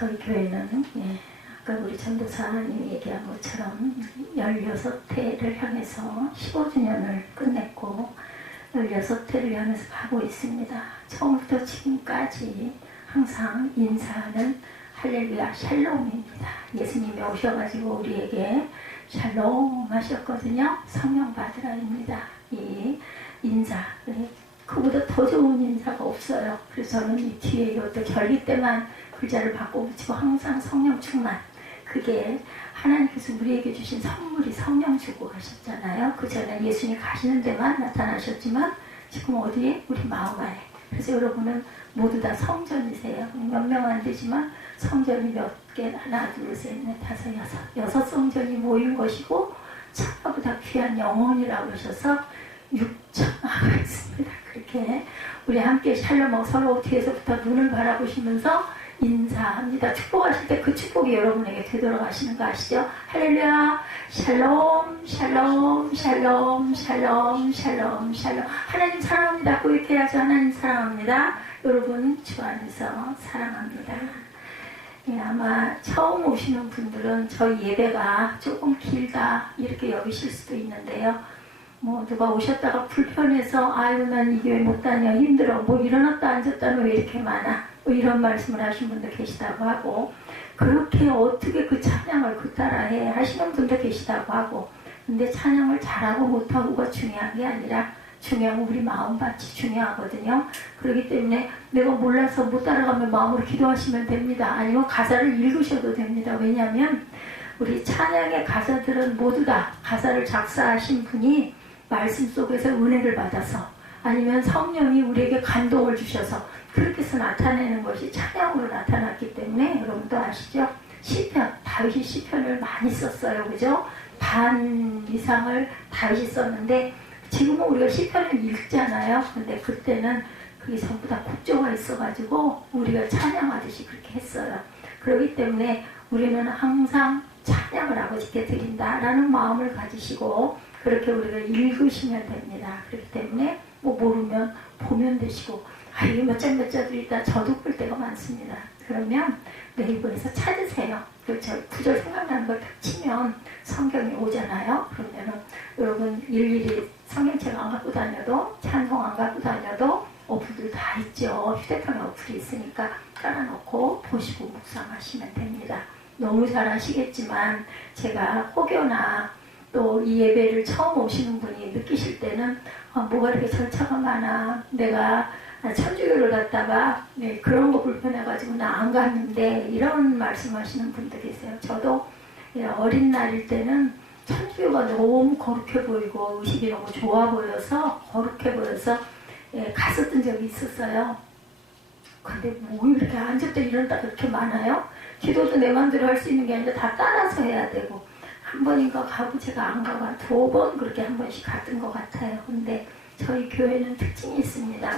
저희 교회는 아까 우리 전도사님이 얘기한 것처럼 16회를 향해서 15주년을 끝냈고 16회를 향해서 가고 있습니다. 처음부터 지금까지 항상 인사하는 할렐루야 샬롬입니다. 예수님이 오셔가지고 우리에게 샬롬 하셨거든요. 성령 받으라입니다. 이 인사, 그보다 더 좋은 인사가 없어요. 그래서 저는 이 뒤에 이것도 결리 때만 글자를 바꿔 붙이고 항상 성령 충만, 그게 하나님께서 우리에게 주신 선물이 성령 주고 가셨잖아요. 그 전에 예수님 가시는 데만 나타나셨지만 지금 어디에? 우리 마음 안에. 그래서 여러분은 모두 다 성전이세요. 몇 명 안 되지만 성전이 몇 개? 하나, 둘, 셋, 넷, 다섯, 여섯 성전이 모인 것이고 천하보다 귀한 영혼이라고 하셔서 6천하가 있습니다. 그렇게 우리 함께 샬롬하고 서로 뒤에서부터 눈을 바라보시면서 인사합니다. 축복하실 때 그 축복이 여러분에게 되도록 하시는 거 아시죠? 할렐루야 샬롬 샬롬 샬롬 샬롬 샬롬 샬롬. 하나님 사랑합니다. 고백해 야죠. 하나님 사랑합니다. 여러분 주 안에서 사랑합니다. 아마 처음 오시는 분들은 저희 예배가 조금 길다 이렇게 여기실 수도 있는데요. 뭐 누가 오셨다가 불편해서 아유 난 이 교회 못 다녀 힘들어 뭐 일어났다 앉았다는 왜 이렇게 많아 뭐 이런 말씀을 하신 분도 계시다고 하고, 그렇게 어떻게 그 찬양을 그 따라해 하시는 분도 계시다고 하고, 근데 찬양을 잘하고 못하고가 중요한 게 아니라 중요한 건 우리 마음밭이 중요하거든요. 그렇기 때문에 내가 몰라서 못 따라가면 마음으로 기도하시면 됩니다. 아니면 가사를 읽으셔도 됩니다. 왜냐하면 우리 찬양의 가사들은 모두 다 가사를 작사하신 분이 말씀 속에서 은혜를 받아서 아니면 성령이 우리에게 감동을 주셔서 그렇게 해서 나타내는 것이 찬양으로 나타났기 때문에 여러분도 아시죠? 시편, 다윗이 시편을 많이 썼어요. 그죠? 반 이상을 다윗이 썼는데 지금은 우리가 시편을 읽잖아요. 근데 그때는 그게 전부 다 국조가 있어가지고 우리가 찬양하듯이 그렇게 했어요. 그렇기 때문에 우리는 항상 찬양을 아버지께 드린다라는 마음을 가지시고 그렇게 우리가 읽으시면 됩니다. 그렇기 때문에 뭐 모르면 보면 되시고 이게 몇 자들이 다 저도 볼 때가 많습니다. 그러면 네이버에서 찾으세요. 저 구절 생각나는 걸 딱 치면 성경이 오잖아요. 그러면은 여러분 일일이 성경책 안 갖고 다녀도 찬송 안 갖고 다녀도 어플들 다 있죠. 휴대폰에 어플이 있으니까 깔아놓고 보시고 묵상하시면 됩니다. 너무 잘 아시겠지만 제가 혹여나 또 이 예배를 처음 오시는 분이 느끼실 때는 뭐가 이렇게 절차가 많아, 내가 천주교를 갔다가 그런 거 불편해가지고 나 안 갔는데 이런 말씀하시는 분들 계세요. 저도 어린 날일 때는 천주교가 너무 거룩해 보이고 의식이 너무 좋아 보여서 거룩해 보여서 갔었던 적이 있었어요. 근데 뭐 이렇게 앉았다 일어났다 그렇게 많아요? 기도도 내 마음대로 할 수 있는 게 아니라 다 따라서 해야 되고, 한 번인가 가고 제가 안 가고 한 2번 그렇게 한 번씩 갔던 것 같아요. 근데 저희 교회는 특징이 있습니다.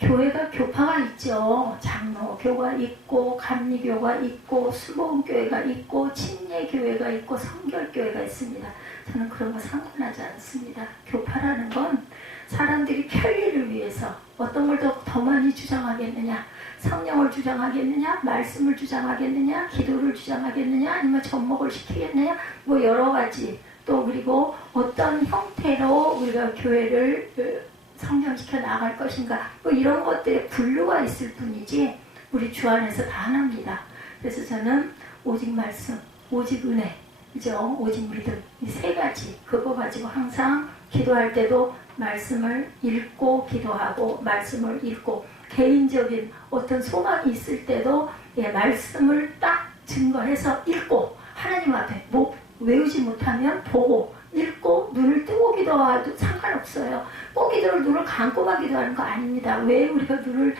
교회가 교파가 있죠. 장로교가 있고 감리교가 있고 수보음교회가 있고 침례교회가 있고 성결교회가 있습니다. 저는 그런 거 상관하지 않습니다. 교파라는 건 사람들이 편리를 위해서 어떤 걸 더 많이 주장하겠느냐, 성령을 주장하겠느냐, 말씀을 주장하겠느냐, 기도를 주장하겠느냐, 아니면 접목을 시키겠느냐, 뭐 여러 가지, 또 그리고 어떤 형태로 우리가 교회를 성장시켜 나갈 것인가, 뭐 이런 것들에 분류가 있을 뿐이지 우리 주 안에서 다 하나입니다. 그래서 저는 오직 말씀, 오직 은혜, 그죠? 오직 믿음, 이 3가지 그거 가지고 항상 기도할 때도 말씀을 읽고 기도하고 말씀을 읽고, 개인적인 어떤 소망이 있을 때도 말씀을 딱 증거해서 읽고, 하나님 앞에 뭐 외우지 못하면 보고 읽고 눈을 뜨고 기도해도 상관없어요. 꼭 기도를 눈을 감고만 기도하는 거 아닙니다. 왜 우리가 눈을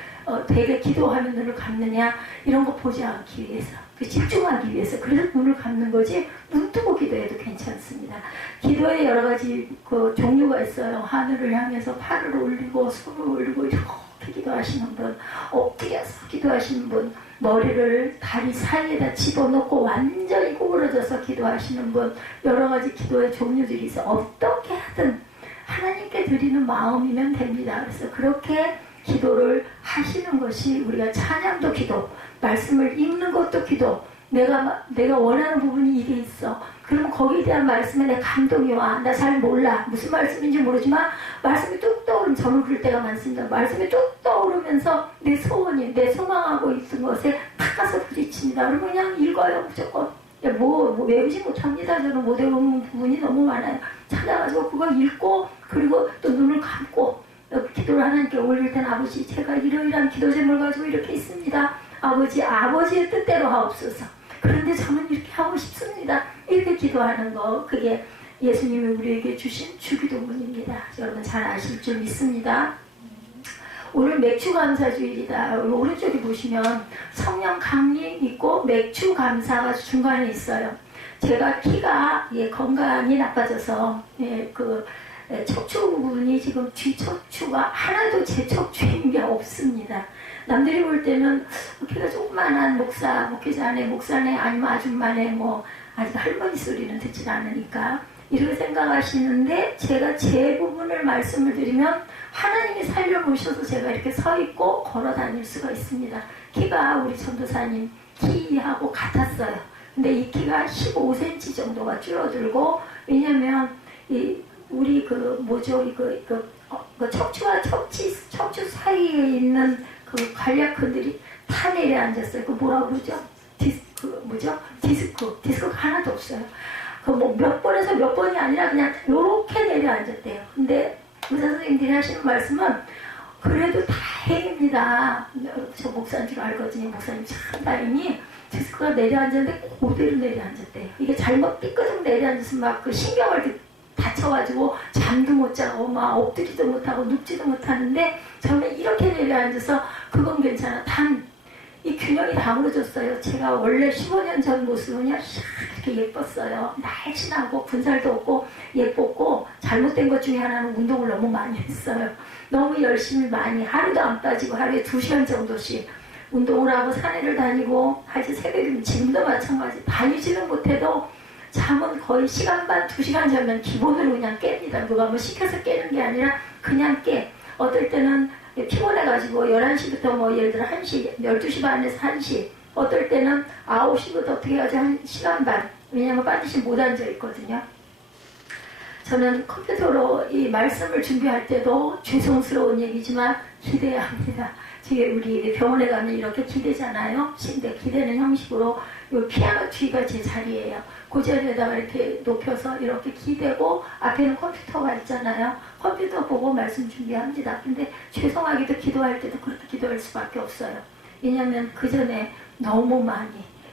되게 기도하면 눈을 감느냐, 이런 거 보지 않기 위해서, 집중하기 위해서 그래서 눈을 감는 거지, 눈 뜨고 기도해도 괜찮습니다. 기도에 여러 가지 그 종류가 있어요. 하늘을 향해서 팔을 올리고 손을 올리고 이렇게 기도하시는 분, 엎드려서 기도하시는 분, 머리를 다리 사이에다 집어넣고 완전히 구부러져서 기도하시는 분, 여러 가지 기도의 종류들이 있어요. 어떻게 하든 하나님께 드리는 마음이면 됩니다. 그래서 그렇게 기도를 하시는 것이 우리가 찬양도 기도, 말씀을 읽는 것도 기도, 내가 원하는 부분이 이게 있어. 그러면 거기에 대한 말씀에 내 감동이 와. 나 잘 몰라. 무슨 말씀인지 모르지만 말씀이 뚝 떠오르면 저는 그럴 때가 많습니다. 말씀이 뚝 떠오르면서 내 소원이, 내 소망하고 있는 것에 탁 가서 부딪힙니다. 그러면 그냥 읽어요. 무조건. 뭐 외우지 못합니다. 저는 못 외우는 부분이 너무 많아요. 찾아가지고 그거 읽고 그리고 또 눈을 감고 기도를 하나님께 올릴 땐 아버지 제가 이러이러한 기도 제목을 가지고 이렇게 있습니다. 아버지의 뜻대로 하옵소서. 그런데 저는 이렇게 하고 싶습니다. 이렇게 기도하는 거, 그게 예수님이 우리에게 주신 주기도문입니다. 여러분 잘 아실 줄 믿습니다. 오늘 맥주감사주일이다. 오른쪽에 보시면 성령 강림 있고 맥주감사가 중간에 있어요. 제가 키가 건강이 나빠져서 척추 부분이 지금 뒤척추가 하나도 제 척추인 게 없습니다. 남들이 볼 때는 키가 조그만한 목회자네, 목사네, 아니면 아줌마네, 아직 할머니 소리는 듣질 않으니까 이렇게 생각하시는데 제가 제 부분을 말씀을 드리면 하나님이 살려놓으셔서 제가 이렇게 서 있고 걸어 다닐 수가 있습니다. 키가 우리 전도사님 키하고 같았어요. 근데 이 키가 15cm 정도가 줄어들고, 왜냐면 우리 척추와 척추 사이에 있는 그 관략근들이 다 내려앉았어요. 그 뭐라고 그러죠? 디스크가 하나도 없어요. 몇 번에서 몇 번이 아니라 그냥 요렇게 내려앉았대요. 근데 의사 선생님들이 하시는 말씀은 그래도 다행입니다. 저 목사인 줄 알거든요. 목사님 참 다행히 디스크가 내려앉았는데 그대로 내려앉았대요. 이게 잘못 삐끗하고 내려앉아서 막 그 신경을 다쳐가지고 잠도 못 자고 막 엎드리지도 못하고 눕지도 못하는데 저는 이렇게 내려앉아서 그건 괜찮아. 단 이 균형이 다 무너졌어요. 제가 원래 15년 전 모습은 이렇게 예뻤어요. 날씬하고 군살도 없고 예뻤고, 잘못된 것 중에 하나는 운동을 너무 많이 했어요. 너무 열심히 많이, 하루도 안 빠지고 하루에 2시간 정도씩 운동을 하고 산에를 다니고, 사실 새벽이면 지금도 마찬가지. 다니지는 못해도 잠은 거의 시간 반, 2시간 자면 기본으로 그냥 깹니다. 누가 뭐 시켜서 깨는 게 아니라 그냥 깨. 어떨 때는 피곤해가지고 11시부터 예를 들어 1시, 12시 반에서 1시, 어떨 때는 9시부터 어떻게 하죠? 1시간 반. 왜냐면 반드시 못 앉아있거든요. 저는 컴퓨터로 이 말씀을 준비할 때도 죄송스러운 얘기지만 기대야 합니다. 우리 병원에 가면 이렇게 기대잖아요. 근데 기대는 형식으로 이 피아노 뒤가 제 자리예요. 그 자리에다가 이렇게 높여서 이렇게 기대고 앞에는 컴퓨터가 있잖아요. 컴퓨터 보고 말씀 준비합니다. 근데 죄송하게도 기도할 때도 그렇게 기도할 수밖에 없어요. 왜냐하면 그 전에 너무 많이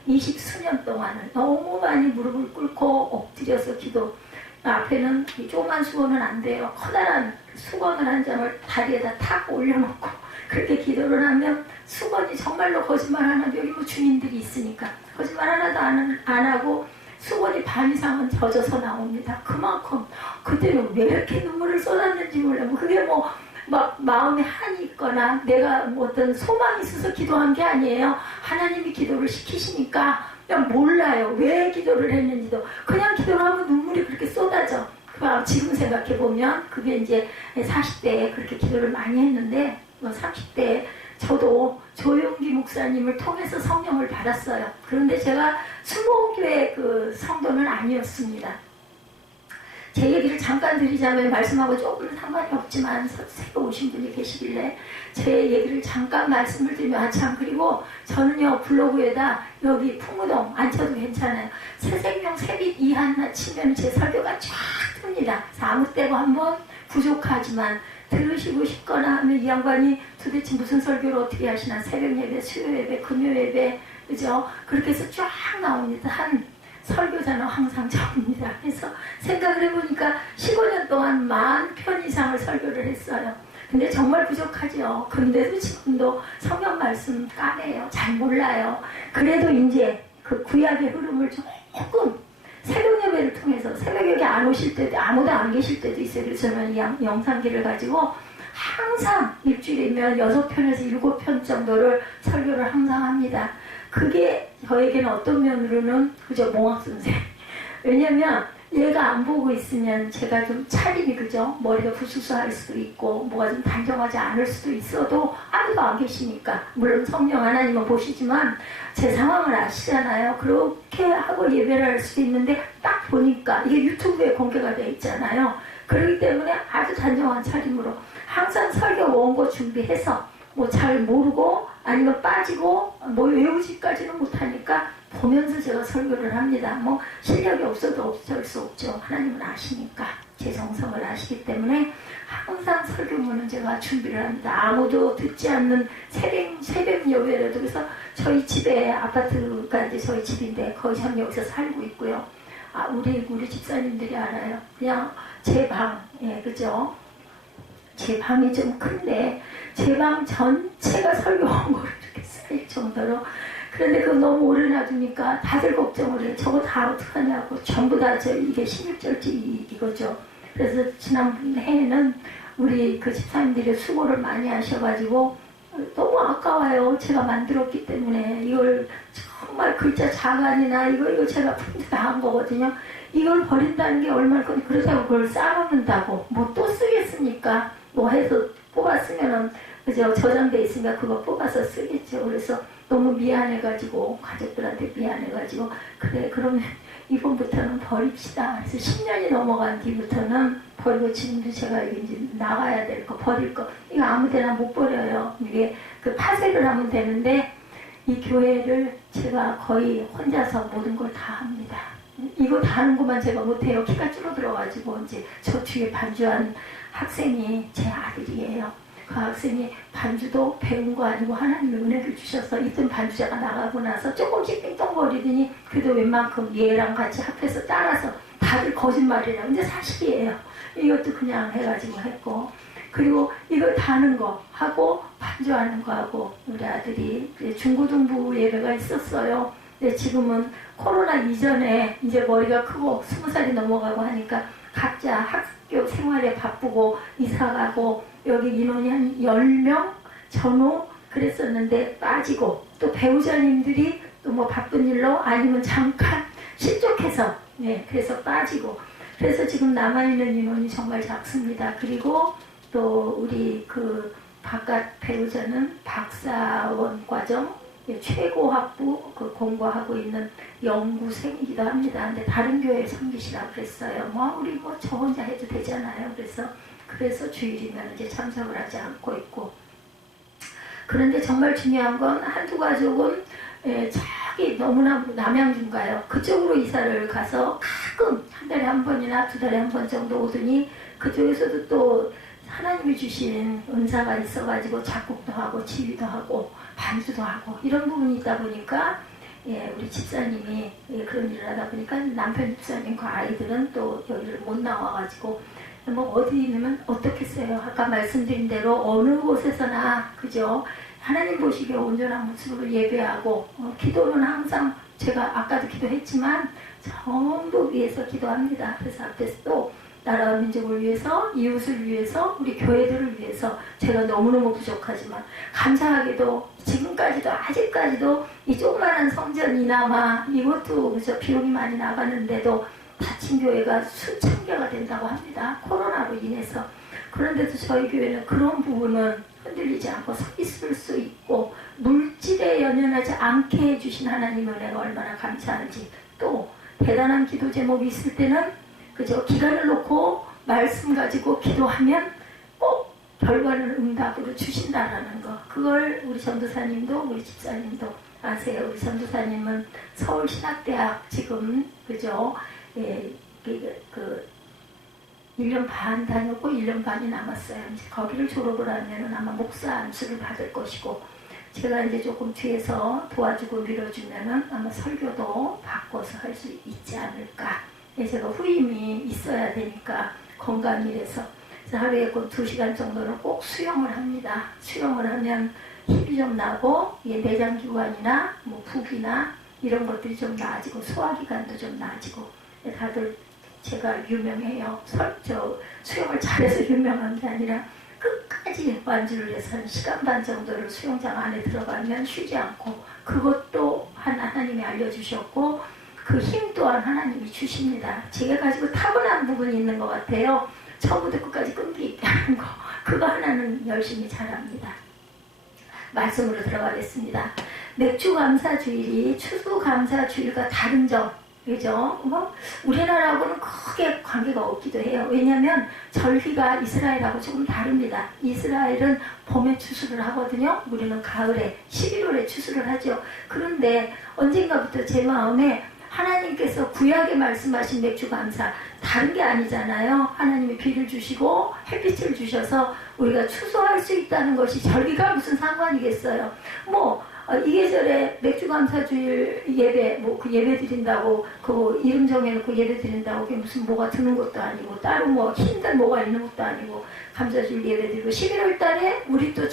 20수년 동안을 너무 많이 무릎을 꿇고 엎드려서 기도. 앞에는 조그만 수건은 안 돼요. 커다란 수건을 한 장을 다리에다 탁 올려놓고 그렇게 기도를 하면 수건이 정말로 거짓말 안 하면, 여기 뭐 주민들이 있으니까 거짓말 하나도 안 하고 수건이 반 이상은 젖어서 나옵니다. 그만큼 그때는 왜 이렇게 눈물을 쏟았는지 몰라요. 그게 막 마음에 한이 있거나 내가 어떤 소망이 있어서 기도한 게 아니에요. 하나님이 기도를 시키시니까 그냥 몰라요. 왜 기도를 했는지도. 그냥 기도를 하면 눈물이 그렇게 쏟아져. 지금 생각해보면 그게 이제 40대에 그렇게 기도를 많이 했는데 30대에 저도 조용기 목사님을 통해서 성령을 받았어요. 그런데 제가 수목교회 그 성도는 아니었습니다. 제 얘기를 잠깐 드리자면, 말씀하고 조금 상관이 없지만 새로 오신 분이 계시길래 제 얘기를 잠깐 말씀을 드리면, 그리고 저는요 블로그에다 여기 풍무동 안 쳐도 괜찮아요. 새생명 새빛 이하나 치면 제 설교가 쫙 뜹니다. 아무 때고 한번 부족하지만 들으시고 싶거나 하면 이 양반이 도대체 무슨 설교를 어떻게 하시나, 새벽 예배, 수요 예배, 금요 예배, 그죠? 그렇게 해서 쫙 나옵니다. 한 설교자는 항상 저입니다. 그래서 생각을 해보니까 15년 동안 10,000편 이상을 설교를 했어요. 근데 정말 부족하죠. 근데도 지금도 성경 말씀 까매요. 잘 몰라요. 그래도 이제 그 구약의 흐름을 조금 새벽 예배를 통해서, 새벽 예배 안 오실 때도, 아무도 안 계실 때도 있어요. 그래서 저는 이 영상기를 가지고 항상 일주일이면 6편에서 7편 정도를 설교를 항상 합니다. 그게 저에게는 어떤 면으로는 그저 몽학 선생. 왜냐면 얘가 안 보고 있으면 제가 좀 차림이 그죠? 머리가 부스스할 수도 있고 뭐가 좀 단정하지 않을 수도 있어도 아무도 안 계시니까 물론 성령 하나님은 보시지만 제 상황을 아시잖아요. 그렇게 하고 예배를 할 수도 있는데 딱 보니까 이게 유튜브에 공개가 돼 있잖아요. 그렇기 때문에 아주 단정한 차림으로 항상 설교 원고 준비해서 뭐 잘 모르고 아니면 빠지고 뭐 외우지까지는 못하니까 보면서 제가 설교를 합니다. 뭐 실력이 없어도 어쩔 수 없죠. 하나님은 아시니까 제 정성을 아시기 때문에 항상 설교문은 제가 준비를 합니다. 아무도 듣지 않는 새벽 예배라도. 그래서 저희 집에 아파트가 이제 저희 집인데 거의 전 여기서 살고 있고요. 아 우리 집사님들이 알아요. 그냥 제 방, 예 그죠? 제 방이 좀 큰데 제 방 전체가 설교 원고를 이렇게 쌓일 정도로. 그런데 그거 너무 오래 놔두니까 다들 걱정을 해요. 저거 다 어떡하냐고. 전부 다 이게 16절지 이거죠. 그래서 지난 해에는 우리 그 집사님들이 수고를 많이 하셔가지고 너무 아까워요. 제가 만들었기 때문에 이걸 정말 글자 자간이나 이거 제가 프린트 다 한 거거든요. 이걸 버린다는 게 얼마나 큰, 그렇다고 그걸 쌓아놓는다고 뭐 또 쓰겠습니까? 뭐 해서 뽑았으면은 그죠? 저장돼 있으니까 그거 뽑아서 쓰겠죠. 그래서 너무 미안해가지고 가족들한테 미안해가지고 그래 그러면 이번부터는 버립시다. 그래서 10년이 넘어간 뒤부터는 버리고 지금도 제가 이제 나가야 될 거 버릴 거 이거 아무데나 못 버려요. 이게 그 파쇄를 하면 되는데 이 교회를 제가 거의 혼자서 모든 걸 다 합니다. 이거 다 하는 것만 제가 못해요. 키가 줄어들어가지고 이제 저 뒤에 반주한 학생이 제 아들이에요. 그 학생이 반주도 배운 거 아니고 하나님의 은혜를 주셔서 있던 반주자가 나가고 나서 조금씩 띵동거리더니 그래도 웬만큼 얘랑 같이 합해서 따라서 다들 거짓말이라고. 근데 사실이에요. 이것도 그냥 해가지고 했고 그리고 이걸 다 하는 거 하고 반주하는 거 하고 우리 아들이 중고등부 예배가 있었어요. 근데 지금은 코로나 이전에 이제 머리가 크고 20살이 넘어가고 하니까 각자 학교 생활에 바쁘고 이사가고 여기 인원이 한 10명 전후 그랬었는데 빠지고 또 배우자님들이 또 뭐 바쁜 일로 아니면 잠깐 실족해서 네 그래서 빠지고 그래서 지금 남아있는 인원이 정말 작습니다. 그리고 또 우리 그 바깥 배우자는 박사원 과정 최고학부 그 공부하고 있는 연구생이기도 합니다. 근데 다른 교회에 섬기시라고 그랬어요. 뭐 우리 뭐 저 혼자 해도 되잖아요. 그래서 주일이면 이제 참석을 하지 않고 있고. 그런데 정말 중요한 건 한두 가족은 저기 너무나 남양주인가요? 그쪽으로 이사를 가서 가끔 한 달에 한 번이나 두 달에 한 번 정도 오더니 그쪽에서도 또 하나님이 주신 은사가 있어가지고 작곡도 하고 지휘도 하고 반주도 하고 이런 부분이 있다 보니까 우리 집사님이 그런 일을 하다 보니까 남편 집사님과 아이들은 또 여기를 못 나와가지고 뭐 어디 있으면 어떻겠어요. 아까 말씀드린 대로 어느 곳에서나 그죠? 하나님 보시기에 온전한 모습으로 예배하고 기도는 항상 제가 아까도 기도했지만 전부 위해서 기도합니다. 그래서 앞에서 또 나라와 민족을 위해서, 이웃을 위해서, 우리 교회들을 위해서 제가 너무너무 부족하지만 감사하게도 지금까지도 아직까지도 이 조그마한 성전이나마 이것도 그저 비용이 많이 나가는데도 닫힌 교회가 수천 개가 된다고 합니다. 코로나로 인해서. 그런데도 저희 교회는 그런 부분은 흔들리지 않고 서 있을 수 있고 물질에 연연하지 않게 해주신 하나님의 은혜가 얼마나 감사한지. 또 대단한 기도 제목이 있을 때는 그저 기간을 놓고 말씀 가지고 기도하면 꼭 결과를 응답으로 주신다라는 거. 그걸 우리 전도사님도 우리 집사님도 아세요. 우리 전도사님은 서울신학대학 지금 그죠? 그 1년 반 다녔고 1년 반이 남았어요. 이제 거기를 졸업을 하면 아마 목사 안수를 받을 것이고 제가 이제 조금 뒤에서 도와주고 밀어주면은 아마 설교도 바꿔서 할 수 있지 않을까. 제가 후임이 있어야 되니까 건강이라서 하루에 꼭 2시간 정도는 꼭 수영을 합니다. 수영을 하면 힘이 좀 나고 내장기관이나 뭐 부기나 이런 것들이 좀 나아지고 소화기관도 좀 나아지고 다들 제가 유명해요. 수영을 잘해서 유명한 게 아니라 끝까지 완주를 해서 한 시간 반 정도를 수영장 안에 들어가면 쉬지 않고 그것도 하나님이 알려주셨고 그 힘 또한 하나님이 주십니다. 제가 가지고 타고난 부분이 있는 것 같아요. 처음부터 끝까지 끈기 있게 하는 거, 그거 하나는 열심히 잘합니다. 말씀으로 들어가겠습니다. 맥주감사주일이 추수감사주일과 다른 점, 그죠? 우리나라하고는 크게 관계가 없기도 해요. 왜냐하면 절기가 이스라엘하고 조금 다릅니다. 이스라엘은 봄에 추수를 하거든요. 우리는 가을에 11월에 추수를 하죠. 그런데 언젠가부터 제 마음에 하나님께서 구약에 말씀하신 맥주감사, 다른 게 아니잖아요. 하나님이 비를 주시고 햇빛을 주셔서 우리가 추수할 수 있다는 것이 절기가 무슨 상관이겠어요. 이 계절에 맥주감사주일 예배, 그 예배 드린다고, 그 이름 정해놓고 예배 드린다고, 그게 무슨 뭐가 드는 것도 아니고, 따로 힘든 뭐가 있는 것도 아니고, 감사주일 예배 드리고, 11월 달에 우리 또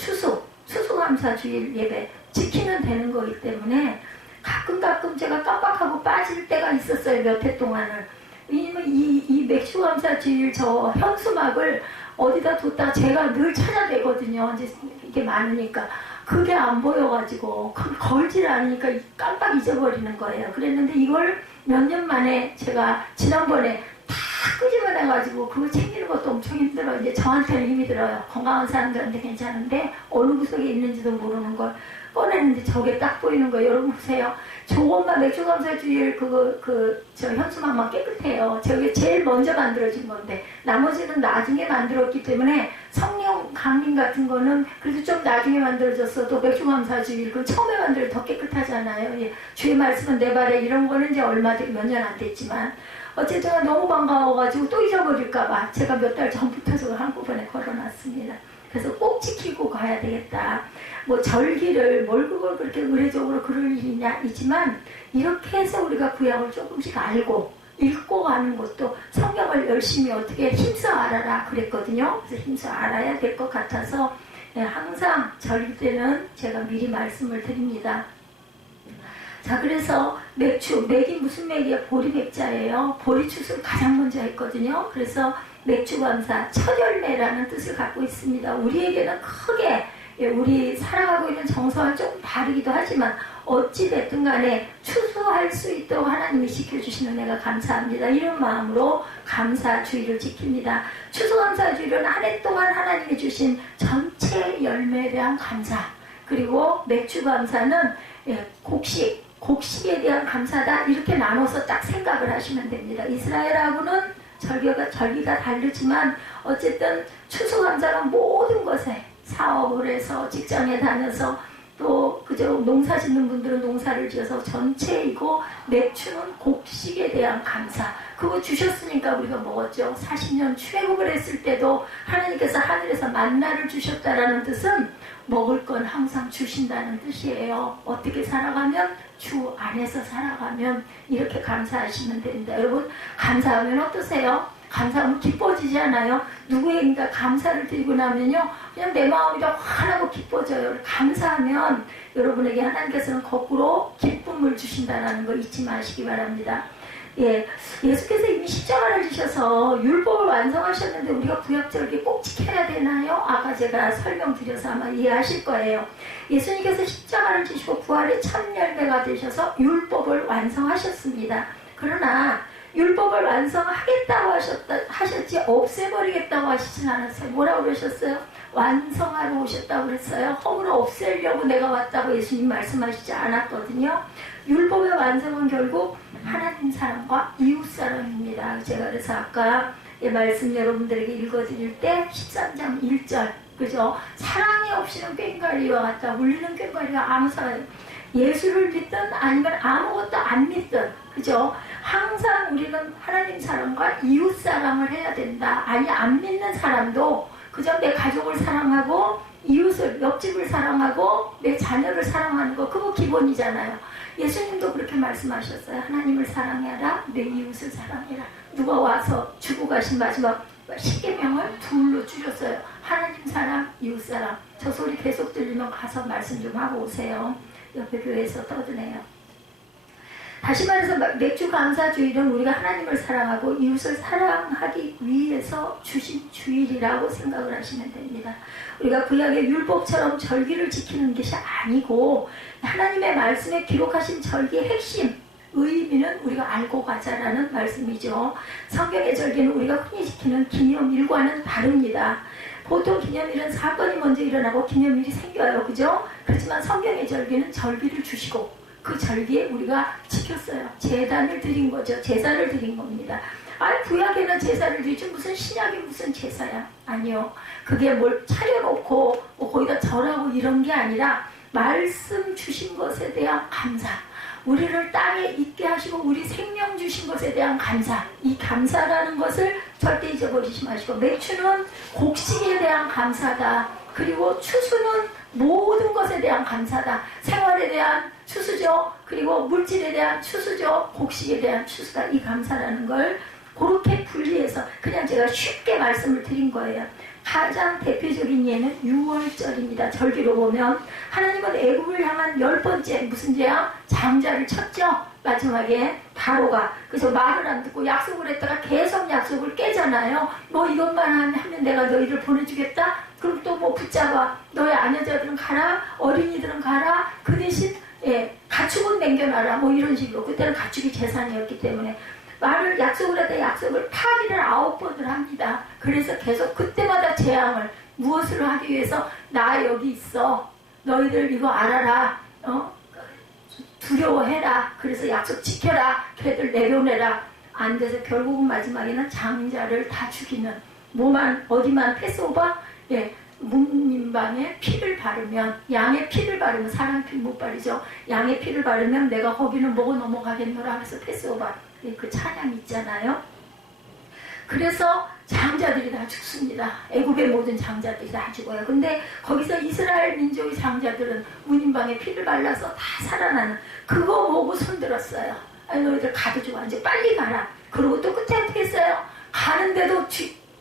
추수감사주일 예배 지키면 되는 거기 때문에, 가끔 제가 깜빡하고 빠질 때가 있었어요, 몇 해 동안을. 왜냐면 이 맥주감사주일 저 현수막을 어디다 뒀다가 제가 늘 찾아내거든요. 이제 이게 많으니까. 그게 안 보여가지고 걸질 않으니까 깜빡 잊어버리는 거예요. 그랬는데 이걸 몇 년 만에 제가 지난번에 다 끄집어내가지고 그거 챙기는 것도 엄청 힘들어요. 이제 저한테는 힘이 들어요. 건강한 사람들한테 괜찮은데 어느 구석에 있는지도 모르는 걸 꺼내는데 저게 딱 보이는 거예요. 여러분 보세요. 저것만 맥주감사주일 저 현수막만 깨끗해요. 저게 제일 먼저 만들어진 건데 나머지는 나중에 만들었기 때문에 성령 강림 같은 거는 그래도 좀 나중에 만들어졌어도 맥주감사주일 그 처음에 만들어 더 깨끗하잖아요. 예. 주의 말씀은 내 발에 이런 거는 이제 몇 년 안 됐지만 어쨌든 너무 반가워가지고 또 잊어버릴까봐 제가 몇 달 전부터 저걸 한꺼번에 걸어놨습니다. 그래서 꼭 지키고 가야 되겠다. 절기를 그걸 그렇게 의례적으로 그럴 일이냐 이지만 이렇게 해서 우리가 구약을 조금씩 알고 읽고 가는 것도 성경을 열심히 어떻게 힘써 알아라 그랬거든요. 그래서 힘써 알아야 될 것 같아서 항상 절기 때는 제가 미리 말씀을 드립니다. 자, 그래서 맥이 무슨 맥이에요? 보리맥자예요. 보리추수를 가장 먼저 했거든요. 그래서 맥주감사, 첫 열매라는 뜻을 갖고 있습니다. 우리에게는 크게 우리 살아가고 있는 정서와 조금 다르기도 하지만 어찌됐든 간에 추수할 수 있도록 하나님이 지켜주시는 은혜가 감사합니다. 이런 마음으로 감사주의를 지킵니다. 추수감사주의는 한 해 동안 하나님이 주신 전체 열매에 대한 감사, 그리고 맥주감사는 곡식에 대한 감사다, 이렇게 나눠서 딱 생각을 하시면 됩니다. 이스라엘하고는 절기가 다르지만 어쨌든 추수감사는 모든 것에 사업을 해서 직장에 다녀서 또 그저 농사 짓는 분들은 농사를 지어서 전체이고 맥주는 곡식에 대한 감사, 그거 주셨으니까 우리가 먹었죠. 40년 출애굽을 했을 때도 하나님께서 하늘에서 만나를 주셨다라는 뜻은 먹을 건 항상 주신다는 뜻이에요. 어떻게 살아가면? 주 안에서 살아가면 이렇게 감사하시면 됩니다. 여러분, 감사하면 어떠세요? 감사하면 기뻐지지 않아요? 누구에게인가 감사를 드리고 나면요, 그냥 내 마음이 다 환하고 기뻐져요. 감사하면 여러분에게 하나님께서는 거꾸로 기쁨을 주신다는 거 잊지 마시기 바랍니다. 예수께서 이미 십자가를 지셔서 율법을 완성하셨는데 우리가 구약절기 꼭 지켜야 되나요? 아까 제가 설명드려서 아마 이해하실 거예요. 예수님께서 십자가를 지시고 부활의 첫 열매가 되셔서 율법을 완성하셨습니다. 그러나 율법을 완성하겠다고 하셨지 없애버리겠다고 하시진 않았어요. 뭐라고 그러셨어요? 완성하러 오셨다고 그랬어요. 허물을 없애려고 내가 왔다고 예수님 말씀하시지 않았거든요. 율법의 완성은 결국 하나님 사랑과 이웃 사랑입니다. 제가 그래서 아까 이 말씀 여러분들에게 읽어드릴 때 13장 1절, 그죠? 사랑이 없이는 꽹과리와 같다. 울리는 꽹과리가 아무 사랑, 예수를 믿든 아니면 아무것도 안 믿든, 그죠? 항상 우리는 하나님 사랑과 이웃 사랑을 해야 된다. 아니, 안 믿는 사람도 그저 내 가족을 사랑하고 이웃을, 옆집을 사랑하고 내 자녀를 사랑하는 거, 그거 기본이잖아요. 예수님도 그렇게 말씀하셨어요. 하나님을 사랑해라, 내 이웃을 사랑해라. 누가 와서 주고 가신 마지막 10계명을 둘로 줄였어요. 하나님 사랑, 이웃 사랑. 저 소리 계속 들리면 가서 말씀 좀 하고 오세요. 옆에 교회에서 떠드네요. 다시 말해서 맥주감사주일은 우리가 하나님을 사랑하고 이웃을 사랑하기 위해서 주신 주일이라고 생각을 하시면 됩니다. 우리가 구약의 율법처럼 절기를 지키는 것이 아니고 하나님의 말씀에 기록하신 절기의 핵심, 의미는 우리가 알고 가자라는 말씀이죠. 성경의 절기는 우리가 흔히 지키는 기념일과는 다릅니다. 보통 기념일은 사건이 먼저 일어나고 기념일이 생겨요. 그죠? 그렇지만 성경의 절기는 절기를 주시고 그 절기에 우리가 지켰어요. 제단을 드린 거죠. 제사를 드린 겁니다. 구약에는 제사를 드리지 무슨 신약이 무슨 제사야? 아니요. 그게 뭘 차려놓고 거기다 절하고 이런 게 아니라 말씀 주신 것에 대한 감사, 우리를 땅에 있게 하시고 우리 생명 주신 것에 대한 감사, 이 감사라는 것을 절대 잊어버리지 마시고, 매추는 곡식에 대한 감사다. 그리고 추수는 모든 것에 대한 감사다. 생활에 대한 추수죠. 그리고 물질에 대한 추수죠. 곡식에 대한 추수다. 이 감사라는 걸 그렇게 분리해서 그냥 제가 쉽게 말씀을 드린 거예요. 가장 대표적인 예는 6월절입니다. 절기로 보면 하나님은 애굽을 향한 10번째 무슨 죄야? 장자를 쳤죠. 마지막에 바로가 그래서 말을 안 듣고 약속을 했다가 계속 약속을 깨잖아요. 뭐 이것만 하면 내가 너희를 보내주겠다. 그럼 또 뭐 붙잡아 너희 아녀자들은 가라, 어린이들은 가라. 그 대신 가축은 남겨놔라. 뭐 이런 식으로. 그때는 가축이 재산이었기 때문에 말을 약속을 했다 약속을 파기를 9번을 합니다. 그래서 계속 그때마다 재앙을 무엇을 하기 위해서 나 여기 있어. 너희들 이거 알아라. 두려워해라. 그래서 약속 지켜라. 걔들 내려내라. 안 돼서 결국은 마지막에는 장자를 다 죽이는 뭐만 어디만 패스오버? 묵님방에 피를 바르면 양의 피를 바르면 사람 피 못 바르죠. 양의 피를 바르면 내가 거기는 먹어 넘어가겠노라 하면서 패스오버 그 찬양 있잖아요. 그래서 장자들이 다 죽습니다. 애굽의 모든 장자들이 다 죽어요. 근데 거기서 이스라엘 민족의 장자들은 문인방에 피를 발라서 다 살아나는 그거 보고 손들었어요. 아니 너희들 가도 좋아. 이제 빨리 가라. 그리고 또 끝에 어떻게 했어요? 가는데도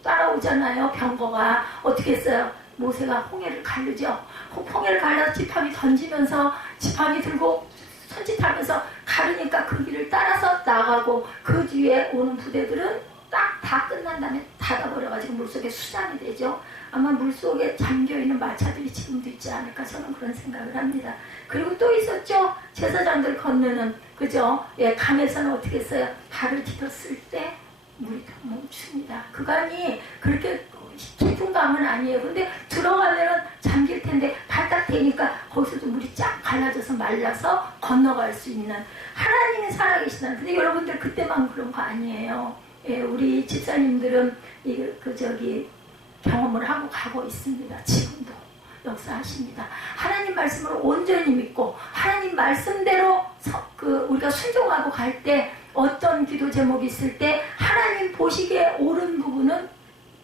따라오잖아요. 병거가 어떻게 했어요? 모세가 홍해를 가르죠. 홍해를 갈라서 지팡이 던지면서 지팡이 들고 손짓하면서 가르니까 그 길을 따라서 나가고 그 뒤에 오는 부대들은 딱 다 끝난 다음에 닫아버려가지고 물속에 수장이 되죠. 아마 물속에 잠겨있는 마차들이 지금도 있지 않을까 저는 그런 생각을 합니다. 그리고 또 있었죠. 제사장들 건너는 그죠. 강에서는 어떻게 했어요? 발을 디뎠을 때 물이 다 멈춥니다. 그 강이 그렇게 깊은 강은 아니에요. 근데 들어가면은 잠길 텐데 발딱 대니까 거기서도 물이 쫙 갈라져서 말라서 건너갈 수 있는 하나님이 살아계시다는. 근데 여러분들 그때만 그런 거 아니에요. 우리 집사님들은 경험을 하고 가고 있습니다. 지금도 역사하십니다. 하나님 말씀을 온전히 믿고 하나님 말씀대로 우리가 순종하고 갈 때 어떤 기도 제목이 있을 때 하나님 보시기에 옳은 부분은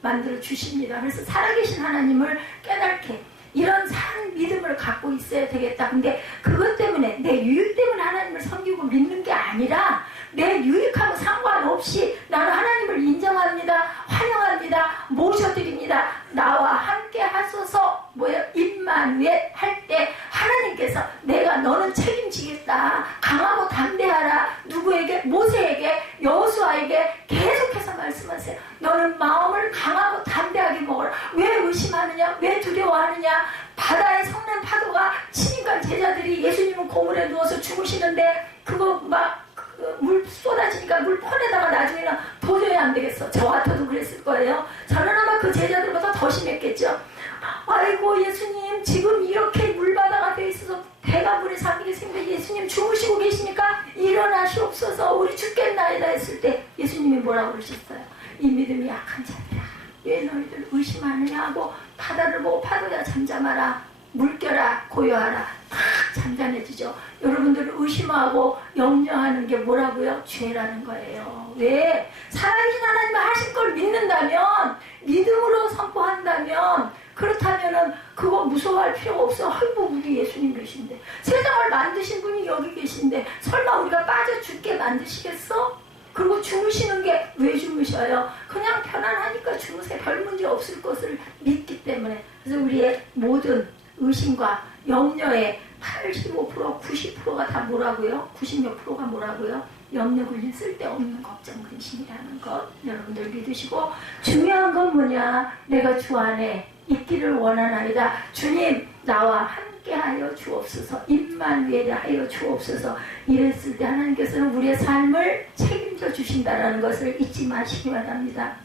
만들어 주십니다. 그래서 살아계신 하나님을 깨닫게 이런 산 믿음을 갖고 있어야 되겠다. 근데 그것 때문에 내 유익 때문에 하나님을 섬기고 믿는 게 아니라 내 유익하고 상관없이 나는 하나님을 인정합니다. 환영합니다. 모셔드립니다. 나와 함께 하소서 임마누엘 할 때 하나님께서 내가 너는 책임지겠다. 강하고 담대하라. 누구에게? 모세에게, 여호수아에게 계속해서 말씀하세요. 너는 마음을 강하고 담대하게 먹어라. 왜 의심하느냐? 왜 두려워하느냐? 바다의 성난 파도가 치니까 제자들이 예수님은 고물에 누워서 죽으시는데 그거 물 쏟아지니까 물 퍼내다가 나중에는 도저히 안 되겠어. 저 같아도 그랬을 거예요. 저는 아마 그 제자들보다 더 심했겠죠. 아이고 예수님 지금 이렇게 물바다가 돼 있어서 배가 물에 잠기게 생겨 예수님 주무시고 계시니까 일어나시옵소서 우리 죽겠나이다 했을 때 예수님이 뭐라고 그러셨어요? 이 믿음이 약한 자들아 왜 너희들 의심하느냐 하고 바다를 보고 파도야 잠잠하라 물결아 고요하라 탁 잠잠해지죠. 여러분들 의심하고 염려하는 게 뭐라고요? 죄라는 거예요. 왜? 살아계신 하나님이 하신 걸 믿는다면 믿음으로 선포한다면 그렇다면은 그거 무서워할 필요가 없어. 아이고 우리 예수님 계신데 세상을 만드신 분이 여기 계신데 설마 우리가 빠져 죽게 만드시겠어? 그리고 주무시는 게 왜 주무셔요? 그냥 편안하니까 주무세요. 별 문제 없을 것을 믿기 때문에. 그래서 우리의 모든 의심과 염려의 85%, 90%가 다 뭐라고요? 90몇 프로가 뭐라고요? 염려 근심 쓸데없는 걱정 근심이라는 것 여러분들 믿으시고 중요한 건 뭐냐? 내가 주 안에 있기를 원하나이다. 주님 나와 함께 함께 하여 주옵소서, 임마누엘 하여 주옵소서. 이랬을 때 하나님께서는 우리의 삶을 책임져 주신다는 것을 잊지 마시기 바랍니다.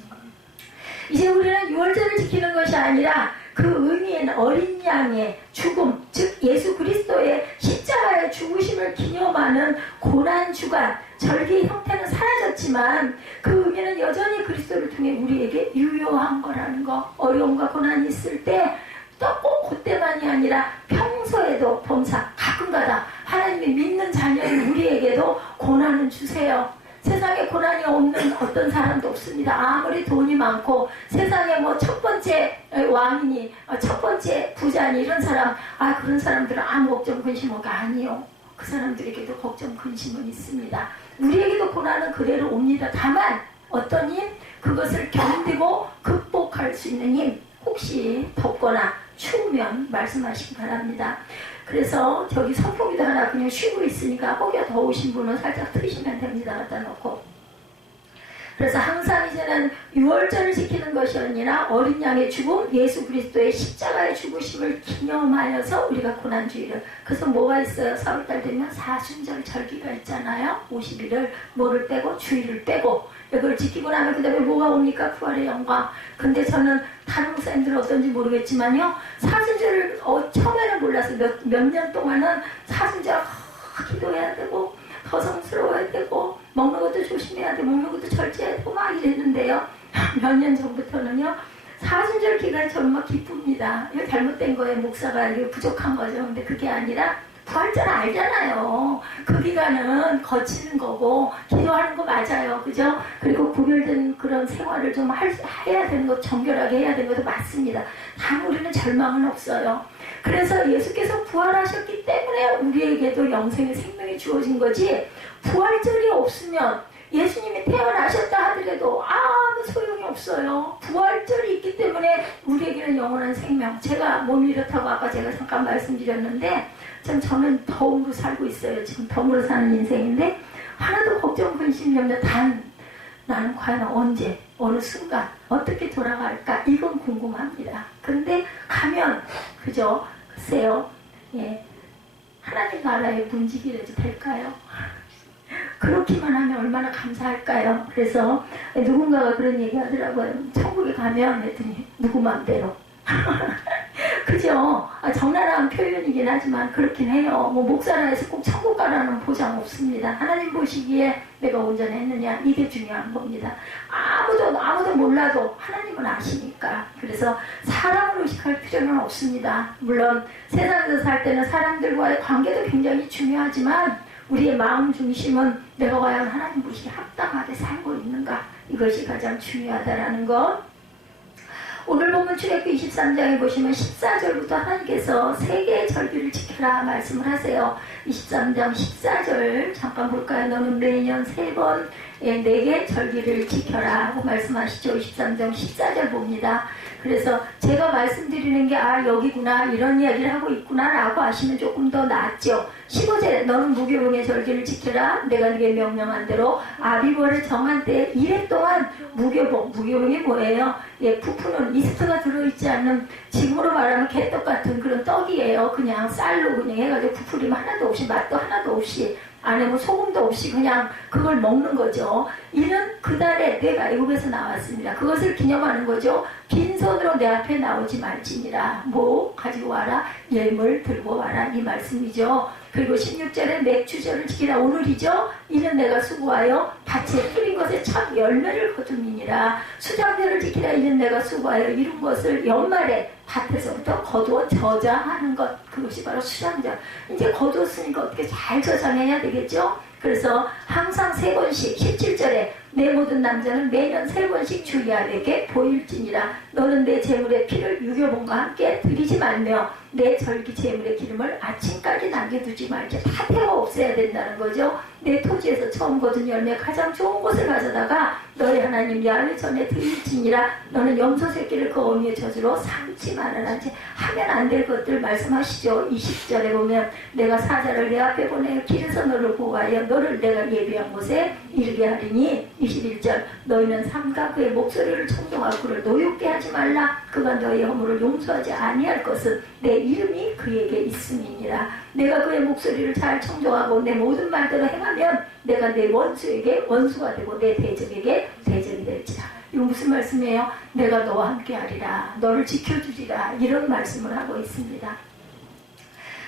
이제 우리는 유월절을 지키는 것이 아니라 그 의미에는 어린 양의 죽음, 즉 예수 그리스도의 십자가의 죽으심을 기념하는 고난주간, 절기의 형태는 사라졌지만 그 의미는 여전히 그리스도를 통해 우리에게 유효한 거라는 거. 어려움과 고난이 있을 때 또 꼭 그때만이 아니라 평소에도 범사 가끔가다 하나님이 믿는 자녀인 우리에게도 고난은 주세요. 세상에 고난이 없는 어떤 사람도 없습니다. 아무리 돈이 많고 세상에 뭐 첫 번째 왕이니 첫 번째 부자니 이런 사람, 그런 사람들은 아무 걱정 근심가 아니요. 그 사람들에게도 걱정 근심은 있습니다. 우리에게도 고난은 그대로 옵니다. 다만 어떤 힘, 그것을 견디고 극복할 수 있는 힘, 혹시 덥거나 추우면 말씀하시기 바랍니다. 그래서 저기 선풍기도 하나 그냥 쉬고 있으니까 혹여 더우신 분은 살짝 트시면 됩니다. 갖다 놓고. 그래서 항상 이제는 유월절을 지키는 것이 아니라 어린 양의 죽음, 예수 그리스도의 십자가의 죽으심을 기념하여서 우리가 고난주의를. 그래서 뭐가 있어요? 4월달 되면 사순절 절기가 있잖아요. 50일을 뭐를 빼고 주일을 빼고 이걸 지키고 나면 그 다음에 뭐가 옵니까? 부활의 영광. 근데 저는 다른 목사님들은 어떤지 모르겠지만요, 사순절을 처음에는 몰라서 몇 년 동안은 사순절 기도해야 되고 더 성스러워야 되고 먹는 것도 조심해야 돼, 먹는 것도 절제해야 되고 막 이랬는데요, 몇 년 전부터는요 사순절 기간이 저는 막 기쁩니다. 이거 잘못된 거예요. 목사가 이게 부족한 거죠. 근데 그게 아니라 부활절 알잖아요. 그 기간은 거치는 거고 기도하는 거 맞아요. 그죠? 그리고 구별된 그런 생활을 좀 해야 되는 거, 정결하게 해야 되는 것도 맞습니다. 다만 우리는 절망은 없어요. 그래서 예수께서 부활하셨기 때문에 우리에게도 영생의 생명이 주어진 거지, 부활절이 없으면 예수님이 태어나셨다 하더라도 아무 소용이 없어요. 부활절이 있기 때문에 우리에게는 영원한 생명. 제가 몸이 이렇다고 아까 제가 잠깐 말씀드렸는데, 저는 덤으로 살고 있어요. 지금 덤으로 사는 인생인데 하나도 걱정 근심 염려, 단 나는 과연 언제 어느 순간 어떻게 돌아갈까, 이건 궁금합니다. 근데 가면 그죠? 글쎄요, 예, 하나님 나라의 문지기라도 될까요? 그렇기만 하면 얼마나 감사할까요? 그래서 누군가가 그런 얘기 하더라고요. 천국에 가면 했더니 누구 맘대로 그죠? 적나라한 표현이긴 하지만 그렇긴 해요. 뭐 목사라 해서 꼭 천국 가라는 보장 없습니다. 하나님 보시기에 내가 온전했느냐, 이게 중요한 겁니다. 아무도 몰라도 하나님은 아시니까. 그래서 사람을 의식할 필요는 없습니다. 물론 세상에서 살 때는 사람들과의 관계도 굉장히 중요하지만 우리의 마음 중심은 내가 과연 하나님 보시기에 합당하게 살고 있는가, 이것이 가장 중요하다라는 것. 오늘 보면 출애굽기 23장에 보시면 14절부터 하나님께서 3개의 절기를 지켜라 말씀을 하세요. 23장 14절 잠깐 볼까요? 너는 매년 3번 4개 절기를 지켜라 하고 말씀하시죠. 23장 14절 봅니다. 그래서 제가 말씀드리는 게 여기구나, 이런 이야기를 하고 있구나 라고 하시면 조금 더 낫죠. 15절에 너는 무교병의 절기를 지켜라. 내가 네게 명령한 대로 아비벌을 정한 때 1회 동안 무교병이 뭐예요? 부푸는 이스트가 들어있지 않는, 지금으로 말하면 개떡 같은 그런 떡이에요. 그냥 쌀로 그냥 해가지고 부풀림 하나도 없이, 맛도 하나도 없이, 안에 뭐 소금도 없이 그냥 그걸 먹는 거죠. 이는 그달에 내가 애굽에서 나왔습니다. 그것을 기념하는 거죠. 빈손으로 내 앞에 나오지 말지니라. 뭐 가지고 와라? 예물 들고 와라, 이 말씀이죠. 그리고 16절에 맥주절을 지키라. 오늘이죠. 이는 내가 수고하여 밭에 뿌린 것에 첫 열매를 거두니라. 수장절을 지키라. 이는 내가 수고하여 이룬 것을 연말에 밭에서부터 거두어 저장하는 것, 그것이 바로 수장절. 이제 거두었으니까 어떻게 잘 저장해야 되겠죠. 그래서 항상 3번씩, 17절에 내 모든 남자는 매년 3번씩 주의 아들에게 보일지니라. 너는 내 재물의 피를 유교본과 함께 드리지 말며 내 절기 재물의 기름을 아침까지 남겨두지 말자. 다 태워 없애야 된다는 거죠. 내 토지에서 처음 거둔 열매 가장 좋은 것을 가져다가 너의 하나님 야훼 전에 드릴지니라. 너는 염소 새끼를 그 어미의 저주로 삼지 말아라. 이제 하면 안 될 것들 말씀하시죠. 20절에 보면 내가 사자를 내 앞에 보내어 길에서 너를 보호하여 너를 내가 예비한 곳에 이르게 하리니. 21절 너희는 삼가 그의 목소리를 청종하고 그를 노엽게 하지 말라. 그가 너희의 허물을 용서하지 아니할 것은 내 이름이 그에게 있음이니라. 내가 그의 목소리를 잘 청종하고 내 모든 말대로 행하면 내가 내 원수에게 원수가 되고 내 대적에게 대적이 될지라. 이거 무슨 말씀이에요? 내가 너와 함께 하리라, 너를 지켜주리라, 이런 말씀을 하고 있습니다.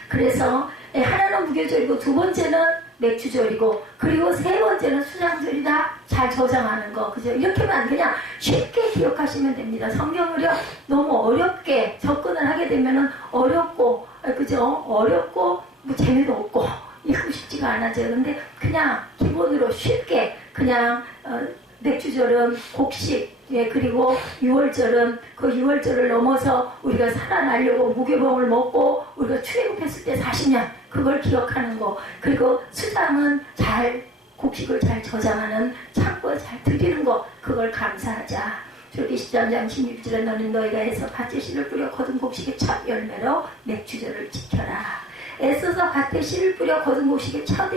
그래서 하나는 무교절이고, 두 번째는 맥주절이고, 그리고 세 번째는 수장절이다. 잘 저장하는 거, 그죠? 이렇게만 그냥 쉽게 기억하시면 됩니다. 성경을요 너무 어렵게 접근을 하게 되면은 어렵고, 그죠? 어렵고 뭐 재미도 없고 읽고 싶지가 않아져요. 근데 그냥 기본으로 쉽게 그냥 맥주절은 곡식, 예, 그리고 6월절은 그 6월절을 넘어서 우리가 살아나려고 무교병을 먹고 우리가 출애굽했을 때 40년, 그걸 기억하는 거. 그리고 수장은 곡식을 잘 저장하는, 창고에 잘 드리는 거, 그걸 감사하자. 출애굽기 13장 16절에 너는 너희가 해서 밭에 씨를 뿌려 거둔 곡식의 첫 열매로 맥주절을 지켜라. 애써서 밭에 씨를 뿌려 거둔 곡식의 첫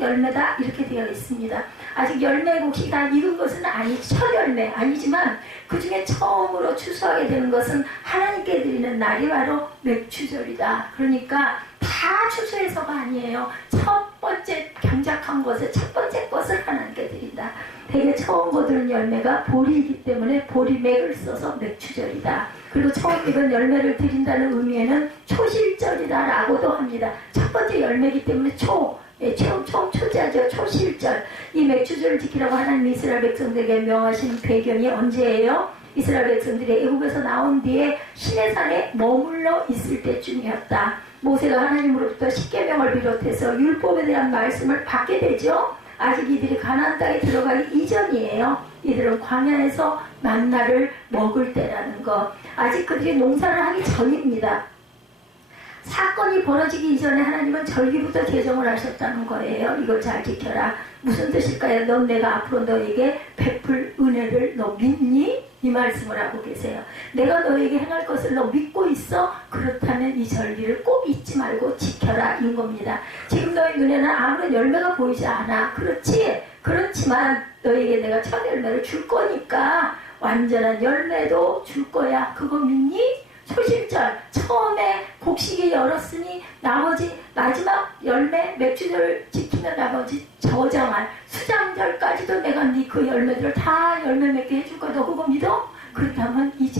열매다, 이렇게 되어 있습니다. 아직 열매 곡식이 다 익은 것은 아니지, 첫 열매 아니지만 그 중에 처음으로 추수하게 되는 것은 하나님께 드리는 날이 바로 맥주절이다. 그러니까 다 추수해서가 아니에요. 첫 번째 경작한 것을, 첫 번째 것을 하나님께 드린다. 대개 처음 거두는 열매가 보리이기 때문에 보리맥을 써서 맥주절이다. 그리고 처음 익은 열매를 드린다는 의미에는 초실절이다 라고도 합니다. 첫 번째 열매이기 때문에 처음 초자죠. 초실절. 이 맥주절을 지키라고 하나님 이스라엘 백성들에게 명하신 배경이 언제예요? 이스라엘 백성들이 애굽에서 나온 뒤에 시내산에 머물러 있을 때쯤이었다. 모세가 하나님으로부터 십계명을 비롯해서 율법에 대한 말씀을 받게 되죠. 아직 이들이 가나안 땅에 들어가기 이전이에요. 이들은 광야에서 만나를 먹을 때라는 것. 아직 그들이 농사를 하기 전입니다. 사건이 벌어지기 이전에 하나님은 절기부터 제정을 하셨다는 거예요. 이걸 잘 지켜라. 무슨 뜻일까요? 넌 내가 앞으로 너에게 베풀 은혜를 너 믿니? 이 말씀을 하고 계세요. 내가 너에게 행할 것을 너 믿고 있어? 그렇다면 이 절기를 꼭 잊지 말고 지켜라, 인 겁니다. 지금 너의 눈에는 아무런 열매가 보이지 않아. 그렇지? 그렇지만 너에게 내가 첫 열매를 줄 거니까 완전한 열매도 줄 거야. 그거 믿니? 초실절, 처음에 곡식이 열었으니 나머지 마지막 열매, 맥주절을 지키는 나머지 저장할 수장절까지도 내가 네 그 열매들을 다 열매 맺게 해줄 거야. 너 그거 믿어? 그렇다면 이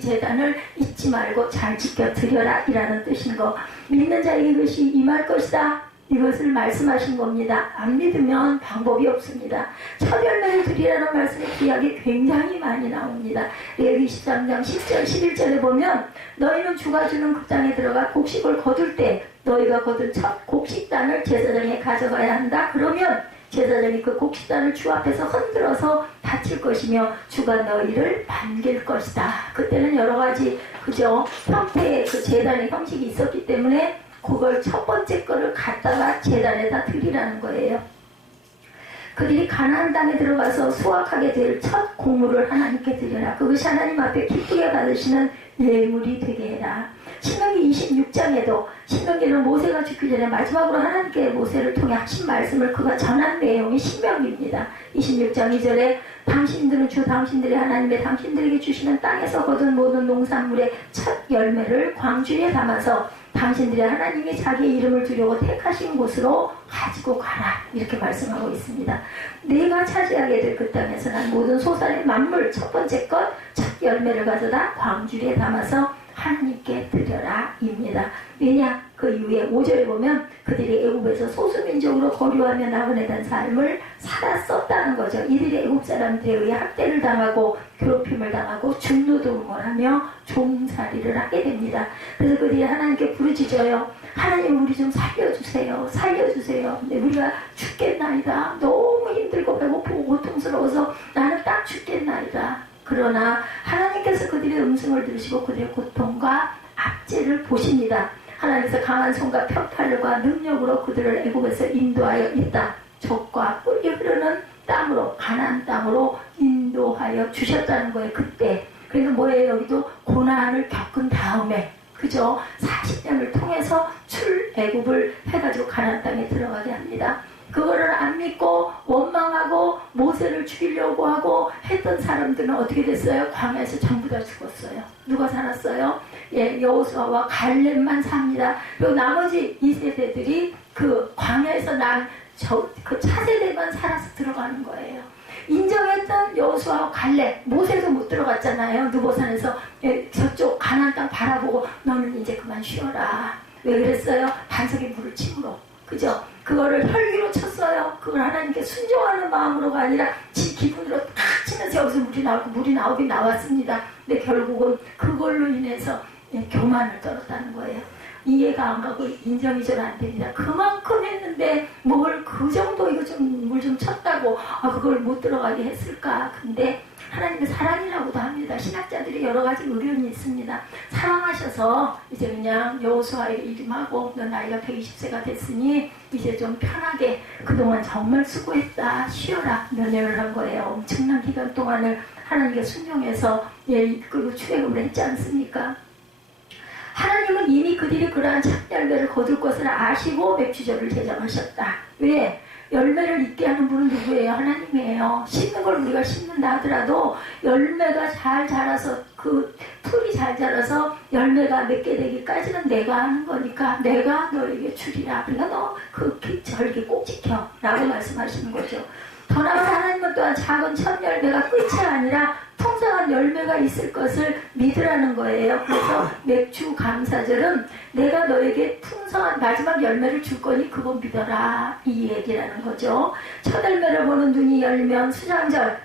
재단을 잊지 말고 잘 지켜 드려라, 이라는 뜻인 거. 믿는 자에게 그것이 임할 것이다, 이것을 말씀하신 겁니다. 안 믿으면 방법이 없습니다. 첫 열매를 드리라는 말씀의 기약이 굉장히 많이 나옵니다. 레위기 13장 10절 11절에 보면 너희는 주가 주는 그 땅에 들어가 곡식을 거둘 때 너희가 거둔 첫 곡식단을 제사장에 가져가야 한다. 그러면 제사장이 그 곡식단을 주 앞에서 흔들어서 다칠 것이며 주가 너희를 반길 것이다. 그때는 여러 가지 그죠 형태의 그 제단의 형식이 있었기 때문에 그걸 첫 번째 거를 갖다가 제단에다 드리라는 거예요. 그들이 가나안 땅에 들어가서 수확하게 될 첫 곡물을 하나님께 드려라. 그것이 하나님 앞에 기쁘게 받으시는 예물이 되게 해라. 신명기 26장에도, 신명기는 모세가 죽기 전에 마지막으로 하나님께 모세를 통해 하신 말씀을 그가 전한 내용이 신명기입니다. 26장 2절에 당신들은 주 당신들의 하나님의 당신들에게 주시는 땅에서 거둔 모든 농산물의 첫 열매를 광주에 담아서 당신들의 하나님이 자기의 이름을 두려고 택하신 곳으로 가지고 가라, 이렇게 말씀하고 있습니다. 내가 차지하게 될 그 땅에서 난 모든 소산의 만물 첫 번째 것 첫 열매를 가져다 광주리에 담아서 하나님께 드려라, 입니다. 왜냐? 그 이후에 5절에 보면 그들이 애굽에서 소수민족으로 거류하며 나그네된 삶을 살았었다는 거죠. 이들이 애굽 사람들에 의해 학대를 당하고 괴롭힘을 당하고 중노동을 하며 종살이를 하게 됩니다. 그래서 그들이 하나님께 부르짖어요. 하나님, 우리 좀 살려주세요. 살려주세요. 근데 우리가 죽겠나이다. 너무 힘들고 배고프고 고통스러워서 나는 딱 죽겠나이다. 그러나 하나님께서 그들의 음성을 들으시고 그들의 고통과 압제를 보십니다. 하나님께서 강한 손과 편팔과 능력으로 그들을 애굽에서 인도하여 있다. 젖과 꿀이 흐르는 땅으로, 가나안 땅으로 인도하여 주셨다는 거예요. 그때. 그러니까 뭐예요? 여기도 고난을 겪은 다음에, 그죠? 40년을 통해서 출애굽을 해가지고 가나안 땅에 들어가게 합니다. 그거를 안 믿고 원망하고 모세를 죽이려고 하고 했던 사람들은 어떻게 됐어요? 광야에서 전부 다 죽었어요. 누가 살았어요? 예, 여호수아와 갈렙만 삽니다. 그리고 나머지 2세대들이 그 광야에서 난 그 차세대만 살아서 들어가는 거예요. 인정했던 여호수아와 갈렙, 모세도 못 들어갔잖아요. 느보산에서 저쪽 가나안 땅 바라보고 너는 이제 그만 쉬어라. 왜 그랬어요? 반석에 물을 침으로. 그죠? 그거를 혈기로 쳤어요. 그걸 하나님께 순종하는 마음으로가 아니라 지 기분으로 탁 치면서 여기서 물이 나오긴 나왔습니다. 근데 결국은 그걸로 인해서 교만을 떨었다는 거예요. 이해가 안 가고 인정이 잘 안 됩니다. 그만큼 했는데 뭘 그 정도 이거 좀 물 좀 쳤다고 그걸 못 들어가게 했을까? 근데 하나님의 사랑이라고도 합니다. 신학자들이 여러 가지 의견이 있습니다. 사랑하셔서 이제 그냥 여호수아에게 이름하고 너 나이가 120세가 됐으니 이제 좀 편하게 그동안 정말 수고했다 쉬어라 면회를 한 거예요. 엄청난 기간 동안을 하나님께 순종해서 그리고 출애굽을 했지 않습니까? 하나님은 이미 그들이 그러한 참열매를 거둘 것을 아시고 맥주절을 제정하셨다. 왜? 열매를 있게 하는 분은 누구예요? 하나님이에요. 심는 걸 우리가 심는다 하더라도 열매가 잘 자라서 그 풀이 잘 자라서 열매가 맺게 되기까지는 내가 하는 거니까 내가 너에게 주리라. 그러니까 너 그 절기 꼭 지켜 라고 말씀하시는 거죠. 더 나아가 하나님은 또한 작은 첫 열매가 끝이 아니라 풍성한 열매가 있을 것을 믿으라는 거예요. 그래서 맥주 감사절은 내가 너에게 풍성한 마지막 열매를 줄 거니 그거 믿어라 이 얘기라는 거죠. 첫 열매를 보는 눈이 열면 수장절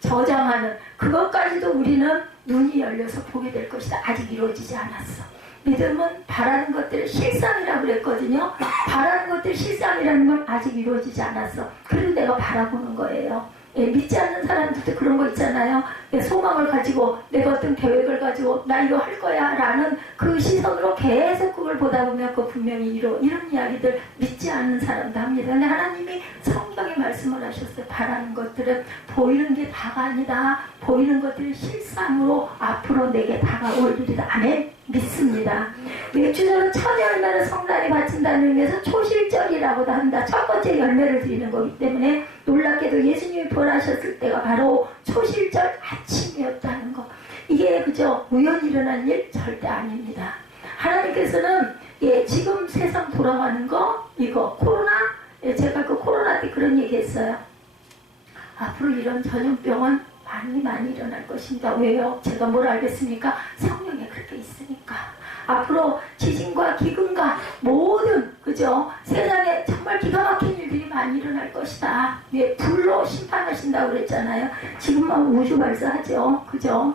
저장하는 그것까지도 우리는 눈이 열려서 보게 될 것이다. 아직 이루어지지 않았어. 믿음은 바라는 것들의 실상이라고 그랬거든요. 바라는 것들의 실상이라는 건 아직 이루어지지 않았어. 그래도 내가 바라보는 거예요. 믿지 않는 사람들도 그런 거 있잖아요. 소망을 가지고 내가 어떤 계획을 가지고 나 이거 할 거야 라는 그 시선으로 계속 그걸 보다 보면 그 분명히 이런 이야기들 믿지 않는 사람도 합니다. 근데 하나님이 성경에 말씀을 하셨어요. 바라는 것들은 보이는 게 다가 아니다. 보이는 것들이 실상으로 앞으로 내게 다가올 일이다. 아멘. 믿습니다. 맥주절은 첫 열매를 성단이 바친다는 의미에서 초실절이라고도 한다. 첫 번째 열매를 드리는 거기 때문에 놀랍게도 예수님이 부활하셨을 때가 바로 초실절 아침이었다는 거. 이게 그저 우연히 일어난 일 절대 아닙니다. 하나님께서는 지금 세상 돌아가는 거 이거 코로나 제가 그 코로나 때 그런 얘기 했어요. 앞으로 이런 전염병은 많이 일어날 것입니다. 왜요? 제가 뭘 알겠습니까? 성령에 그렇게 있으니까. 앞으로 지진과 기근과 모든 그죠? 세상에 정말 기가 막힌 일들이 많이 일어날 것이다. 불로 심판하신다고 그랬잖아요. 지금만 우주 발사하죠. 그죠?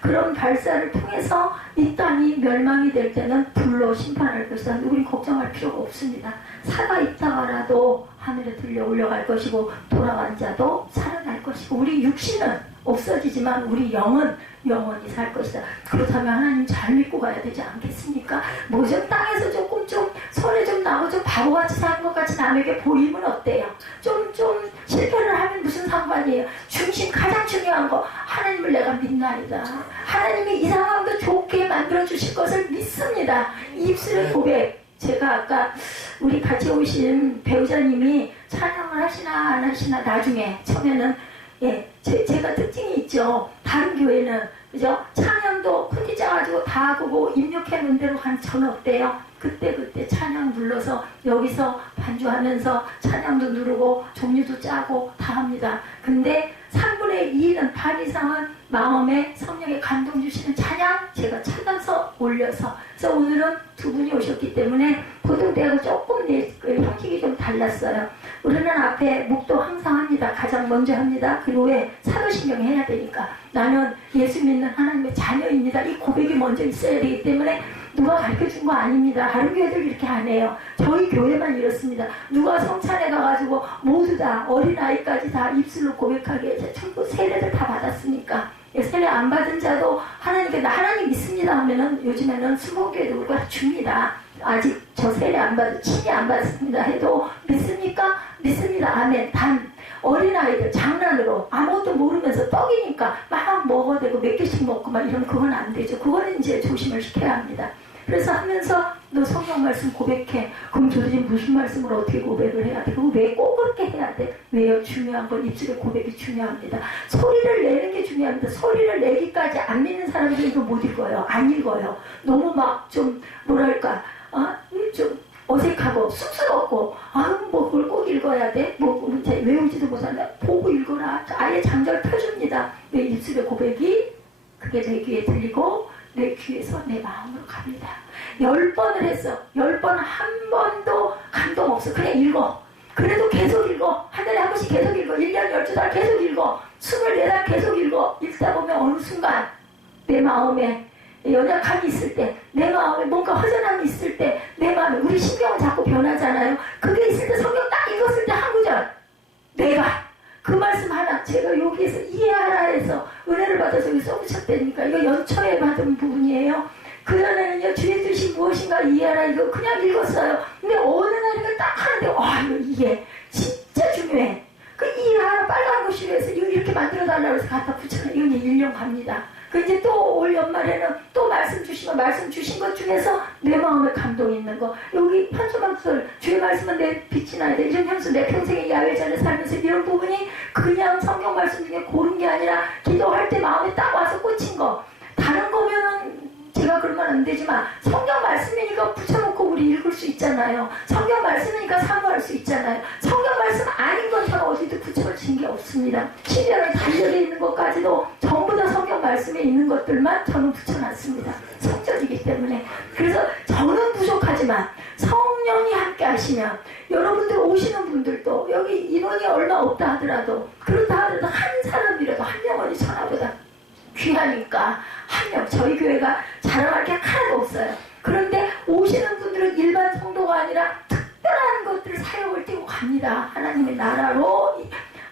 그런 발사를 통해서 이 땅이 멸망이 될 때는 불로 심판할 것이다. 우린 걱정할 필요가 없습니다. 살아 있다가라도 하늘에 들려 올라갈 것이고 돌아간 자도 살아날 것이고 우리 육신은 없어지지만 우리 영은 영원히 살 것이다. 그렇다면 하나님 잘 믿고 가야 되지 않겠습니까? 뭐 좀 땅에서 조금 좀 손에 좀 나고 좀 바보같이 사는 것 같이 남에게 보이면 어때요? 좀 실패를 하면 무슨 상관이에요? 가장 중요한 거 하나님을 내가 믿나이다. 하나님이 이 상황도 좋게 만들어 주실 것을 믿습니다. 입술의 고백. 제가 아까 우리 같이 오신 배우자님이 찬양을 하시나 안 하시나 나중에 처음에는 제가 특징이 있죠. 다른 교회는 그죠? 찬양도 큰지 짜가지고 다 하고 입력해 놓은 대로 한 저는 어때요? 그때 찬양 눌러서 여기서 반주하면서 찬양도 누르고 종류도 짜고 다 합니다. 근데 3분의 2는 반 이상은 마음에 성령의 감동 주시는 찬양 제가 찾아서 올려서 그래서 오늘은 두 분이 오셨기 때문에 보통 때하고 조금 형식이 좀 달랐어요. 우리는 앞에 묵도 항상 합니다. 가장 먼저 합니다. 그리고 왜 사도신경 해야 되니까 나는 예수 믿는 하나님의 자녀입니다. 이 고백이 먼저 있어야 되기 때문에 누가 가르쳐준 거 아닙니다. 다른 교회들 이렇게 안 해요. 저희 교회만 이렇습니다. 누가 성찬에 가가지고 모두 다 어린아이까지 다 입술로 고백하게 전부 세례를 다 받았으니까 세례 안 받은 자도 하나님께 나 하나님 믿습니다 하면은 요즘에는 수목교회도 그걸 줍니다. 아직 저 세례 안 받은 친히 안 받습니다 해도 믿습니까? 믿습니다. 아멘. 단 어린아이들 장난으로 아무것도 모르면서 떡이니까 막 먹어대고 몇 개씩 먹고 막 이러면 그건 안 되죠. 그거는 이제 조심을 시켜야 합니다. 그래서 하면서 너 성경 말씀 고백해. 그럼 도대체 무슨 말씀을 어떻게 고백을 해야 돼? 그거 왜 꼭 그렇게 해야 돼? 왜요? 중요한 건 입술의 고백이 중요합니다. 소리를 내는 게 중요합니다. 소리를 내기까지 안 믿는 사람들이 이거 못 읽어요. 안 읽어요. 너무 막 좀 뭐랄까 좀 어색하고 쑥스럽고 뭐 그걸 꼭 읽어야 돼? 뭐 외우지도 못한다. 보고 읽어라. 아예 장절 펴줍니다. 내 입술의 고백이 그게 내 귀에 들리고 내 귀에서 내 마음으로 갑니다. 10번을 했어. 10번 한 번도 감동 없어. 그냥 읽어. 그래도 계속 읽어. 한 달에 한 번씩 계속 읽어. 1년 12달 계속 읽어. 24달 계속 읽어. 읽다 보면 어느 순간 내 마음에 연약함이 있을 때, 내 마음에 뭔가 허전함이 있을 때, 내 마음에 우리 신경은 자꾸 변하잖아요. 그게 있을 때 성경 딱 읽었을 때 한 구절 내가 그 말씀 하나 제가 여기에서 이해하라 해서 은혜를 받아서 여기 써붙였다니까. 이거 연초에 받은 부분이에요. 그전에는요 주의 뜻이 무엇인가 이해하라 이거 그냥 읽었어요. 근데 어느 날 이걸 딱 하는데 와 이게 진짜 중요해. 그 이해하라 빨간 글씨로 해서 이거 이렇게 만들어달라고 해서 갖다 붙여놔. 이건 1년 갑니다. 그 이제 또 올 연말에는 또 말씀 주시면 말씀 주신 것 중에서 내 마음에 감동이 있는 거. 여기 현수막설 주의 말씀은 내 빛이 나야 돼. 이런 현수 내 평생에 야외전에 살면서 이런 부분이 그냥 성경 말씀 중에 고른 게 아니라 기도할 때 마음에 딱 와서 꽂힌 거. 다른 거면은 제가 그러면 안 되지만 성경 말씀이니까 붙여놓고 우리 읽을 수 있잖아요. 성경 말씀이니까 사모할 수 있잖아요. 성경 말씀 아닌 건 저는 어디도 붙여진 게 없습니다. 시대를 달려져 있는 것까지도 전부 다 성경 말씀에 있는 것들만 저는 붙여놨습니다. 성전이기 때문에. 그래서 저는 부족하지만 성령이 함께 하시면 여러분들 오시는 분들도 여기 인원이 얼마 없다 하더라도 그렇다 하더라도 한 사람이라도 한 영혼이 전화보다 귀하니까 한 명, 저희 교회가 자랑할 게 하나도 없어요. 그런데 오시는 분들은 일반 성도가 아니라 특별한 것들 사역을 띄고 갑니다. 하나님의 나라로.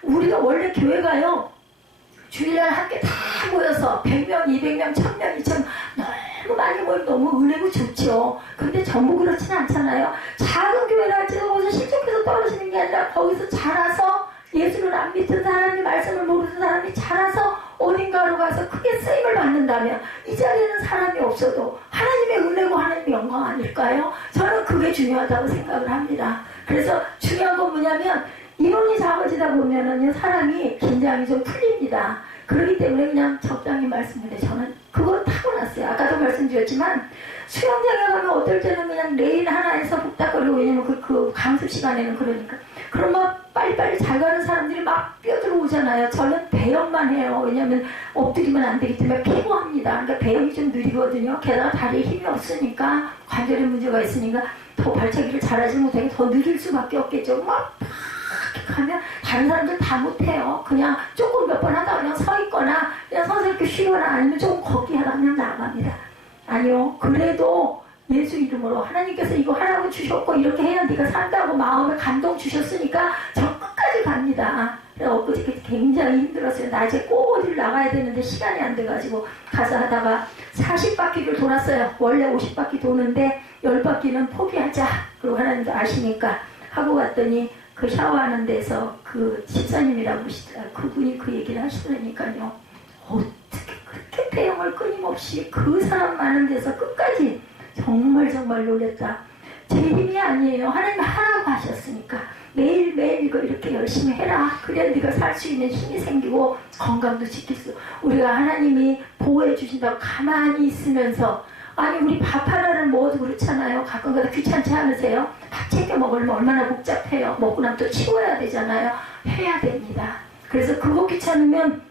우리가 원래 교회가요 주일날 함께 다 모여서 100명, 200명, 1000명, 2000명 너무 많이 모이면 너무 은혜고 좋죠. 근데 전부 그렇지는 않잖아요. 작은 교회를 할지도 거기서 실족해서 떨어지는 게 아니라 거기서 자라서 예수를 안 믿은 사람이 말씀을 모르는 사람이 자라서 어딘가로 가서 크게 쓰임을 받는다면 이 자리에는 사람이 없어도 하나님의 은혜고 하나님의 영광 아닐까요? 저는 그게 중요하다고 생각을 합니다. 그래서 중요한 건 뭐냐면 인원이 작아지다 보면은요 사람이 긴장이 좀 풀립니다. 그렇기 때문에 그냥 적당히 말씀드려요. 저는 그걸 타고났어요. 아까도 말씀드렸지만 수영장에 가면 어떨 때는 그냥 레인 하나에서 복닥거리고 왜냐면 그 강습 시간에는 그러니까 그러면 빨리빨리 잘 가는 사람들이 막 뛰어들어오잖아요. 저는 배영만 해요. 왜냐면 엎드리면 안 되기 때문에 피고합니다. 그러니까 배영이 좀 느리거든요. 게다가 다리에 힘이 없으니까 관절에 문제가 있으니까 더 발차기를 잘하지 못하게 더 느릴 수밖에 없겠죠. 막 가면 다른 사람들 다 못해요. 그냥 조금 몇 번 하다가 그냥 서 있거나 그냥 서서 이렇게 쉬거나 아니면 조금 걷기 하다 그냥 나갑니다. 아니요. 그래도 예수 이름으로 하나님께서 이거 하라고 주셨고 이렇게 해야 네가 산다고 마음에 감동 주셨으니까 저 끝까지 갑니다. 그래서 엊그저께 굉장히 힘들었어요. 낮에 꼭 어디를 나가야 되는데 시간이 안 돼가지고 가서 하다가 40바퀴를 돌았어요. 원래 50바퀴 도는데 10바퀴는 포기하자. 그리고 하나님도 아시니까 하고 갔더니 그 샤워하는 데서 그 집사님이라고 그러시더라고요. 그분이 그 얘기를 하시더라니까요. 어떻게 그렇게 배영을 끊임없이 그 사람 많은 데서 끝까지 정말 놀랬다. 제 힘이 아니에요. 하나님 하라고 하셨으니까 매일매일 이거 이렇게 열심히 해라. 그래야 네가 살 수 있는 힘이 생기고 건강도 지킬 수. 우리가 하나님이 보호해 주신다고 가만히 있으면서 아니 우리 밥 하나를 먹어도 그렇잖아요. 가끔가다 귀찮지 않으세요? 밥 챙겨 먹으면 얼마나 복잡해요. 먹고 나면 또 치워야 되잖아요. 해야 됩니다. 그래서 그거 귀찮으면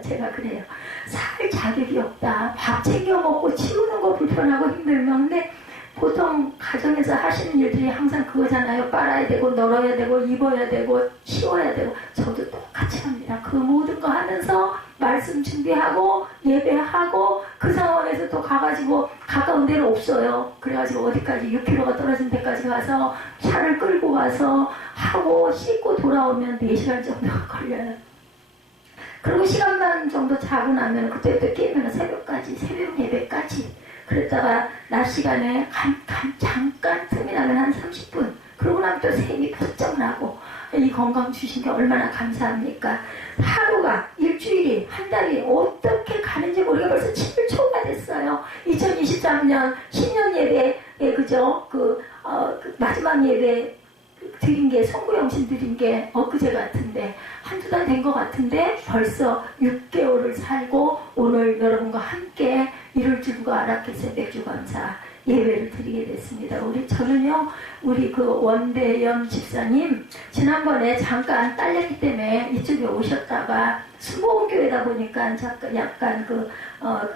제가 그래요. 살 자격이 없다. 밥 챙겨 먹고 치우는 거 불편하고 힘들면 근데 보통 가정에서 하시는 일들이 항상 그거잖아요. 빨아야 되고 널어야 되고 입어야 되고 치워야 되고 저도 똑같이 합니다. 그 모든 거 하면서 말씀 준비하고 예배하고 그 상황에서 또 가가지고 가까운 데는 없어요. 그래가지고 어디까지 6km가 떨어진 데까지 가서 차를 끌고 가서 하고 씻고 돌아오면 4시간 정도가 걸려요. 그리고 시간만 정도 자고 나면 그때부터 깨면 새벽까지 새벽 예배까지 그랬다가 낮 시간에 잠깐 틈이 나면 한 30분 그러고 나면 또 샘이 번쩍 나고 이 건강 주신 게 얼마나 감사합니까? 하루가 일주일이 한 달이 어떻게 가는지 모르게 벌써 7월 초가 됐어요. 2023년 신년 예배에 그죠? 그 마지막 예배 드린 게 송구영신 드린 게 엊그제 같은데 한두 달 된 것 같은데 벌써 6개월을 살고 오늘 여러분과 함께 이룰 줄 누가 알았겠어요. 맥주 감사 예배를 드리게 됐습니다. 저는요 우리 그 원대연 집사님 지난번에 잠깐 딸내미 때문에 이쪽에 오셨다가 수목교회다 보니까 약간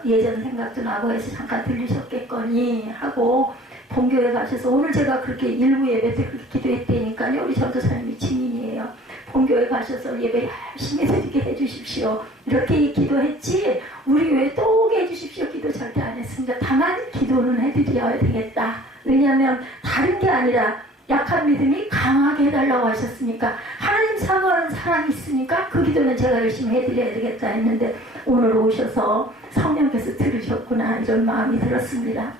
예전 생각도 나고 해서 잠깐 들리셨겠거니 하고 본교회 가셔서 오늘 제가 그렇게 일부 예배 때 그렇게 기도했다니까요. 우리 전도사님이 증인이에요. 본교회 가셔서 예배 열심히 드리게 해주십시오. 이렇게 기도했지 우리 교회 또 오게 해주십시오. 기도 절대 안 했습니다. 다만 기도는 해드려야 되겠다. 왜냐하면 다른 게 아니라 약한 믿음이 강하게 해달라고 하셨으니까 하나님 사모하는 사랑이 있으니까 그 기도는 제가 열심히 해드려야 되겠다 했는데 오늘 오셔서 성령께서 들으셨구나 이런 마음이 들었습니다.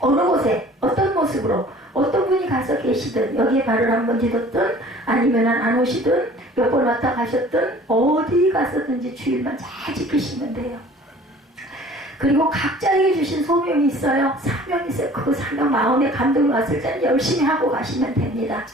어느 곳에 어떤 모습으로 어떤 분이 가서 계시든 여기에 발을 한번 디뎠든 아니면 안 오시든 몇 번 왔다 가셨든 어디 가서든지 주일만 잘 지키시면 돼요. 그리고 각자에게 주신 소명이 있어요. 사명이 있어요. 그 사명 마음에 감동이 왔을 때는 열심히 하고 가시면 됩니다.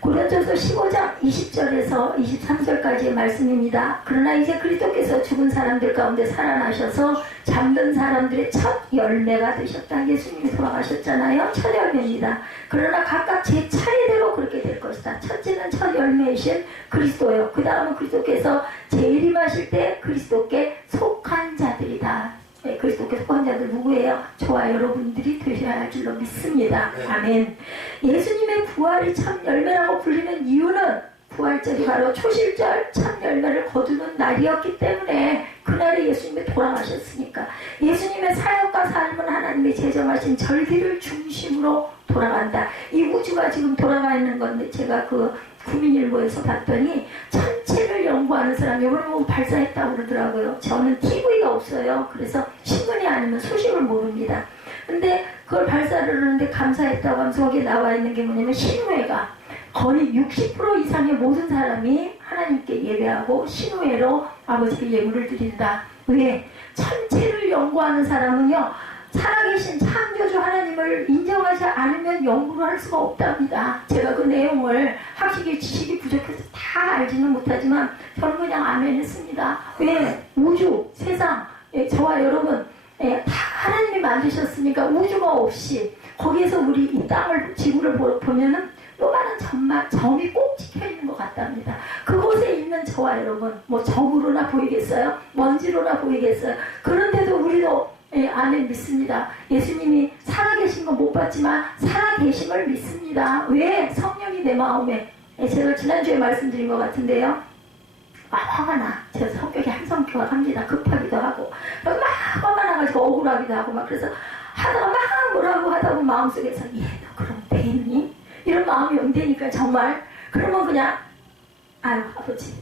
고린도서 15장 20절에서 23절까지의 말씀입니다. 그러나 이제 그리스도께서 죽은 사람들 가운데 살아나셔서 잠든 사람들의 첫 열매가 되셨다. 예수님이 돌아가셨잖아요. 첫 열매입니다. 그러나 각각 제 차례대로 그렇게 될 것이다. 첫째는 첫 열매이신 그리스도요. 그 다음은 그리스도께서 재림하실 때 그리스도께 속한 자들이다. 네, 그리스도께 속한 자들 누구예요? 저와 여러분들이 되셔야 할 줄로 믿습니다. 아멘. 예수님의 부활이 참 열매라고 불리는 이유는 부활절이 바로 초실절 참 열매를 거두는 날이었기 때문에 그날에 예수님이 돌아가셨으니까 예수님의 사역과 삶은 하나님의 제정하신 절기를 중심으로 돌아간다. 이 우주가 지금 돌아가 있는 건데 제가 구민일보에서 봤더니 천체를 연구하는 사람이 이번에 뭐 발사했다고 그러더라고요. 저는 TV가 없어요. 그래서 신문이 아니면 소식을 모릅니다. 근데 그걸 발사를 하는데 감사했다고 하면서 거기에 나와 있는 게 뭐냐면 신우회가 거의 60% 이상의 모든 사람이 하나님께 예배하고 신우회로 아버지께 예물을 드린다. 왜? 천체를 연구하는 사람은요 살아계신 창조주 하나님을 인정하지 않으면 연구를 할 수가 없답니다. 제가 그 내용을 학식의 지식이 부족해서 다 알지는 못하지만 저는 그냥 아멘 했습니다. 왜? 우주, 세상, 저와 여러분 다 하나님이 만드셨으니까 우주가 없이 거기에서 우리 이 땅을 지구를 보면은 요만한 점이 꼭 찍혀있는 것 같답니다. 그곳에 있는 저와 여러분 뭐 점으로나 보이겠어요? 먼지로나 보이겠어요? 그런데도 우리도 아멘 믿습니다. 예수님이 살아계신 건 못 봤지만 살아계심을 믿습니다. 왜? 성령이 내 마음에 제가 지난주에 말씀드린 것 같은데요. 화가 나. 제가 성격이 한성격합니다. 급하기도 하고 막 화가 나가지고 억울하기도 하고 막 그래서 하다가 막 뭐라고 하다 보면 마음속에서 너 그럼 되니? 이런 마음이 온다니까 정말. 그러면 그냥 아유 아버지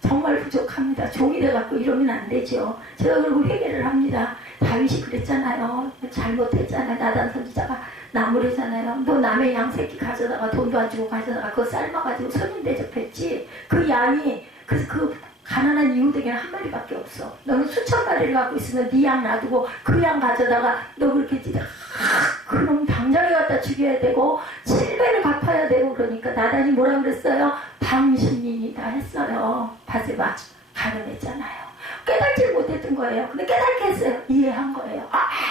정말 부족합니다. 종이 돼갖고 이러면 안 되죠. 제가 그리고 회개를 합니다. 다윗이 그랬잖아요. 잘못했잖아요. 나단 선지자가 나무래잖아요. 너 남의 양 새끼 가져다가 돈도 안 주고 가져다가 그거 삶아가지고 손님 대접했지. 그 양이 그 가난한 이웃에게는 한 마리밖에 없어. 너는 수천 마리를 갖고 있으면 네 양 놔두고 그 양 가져다가 너 그렇게 찌다 그럼 당장에 갖다 죽여야 되고 7배를 갚아야 되고 그러니까 나단이 뭐라 그랬어요? 당신이 다 했어요. 바세바 가늠했잖아요. 깨닫지 못했던 거예요. 근데 깨닫게 했어요. 이해한 거예요.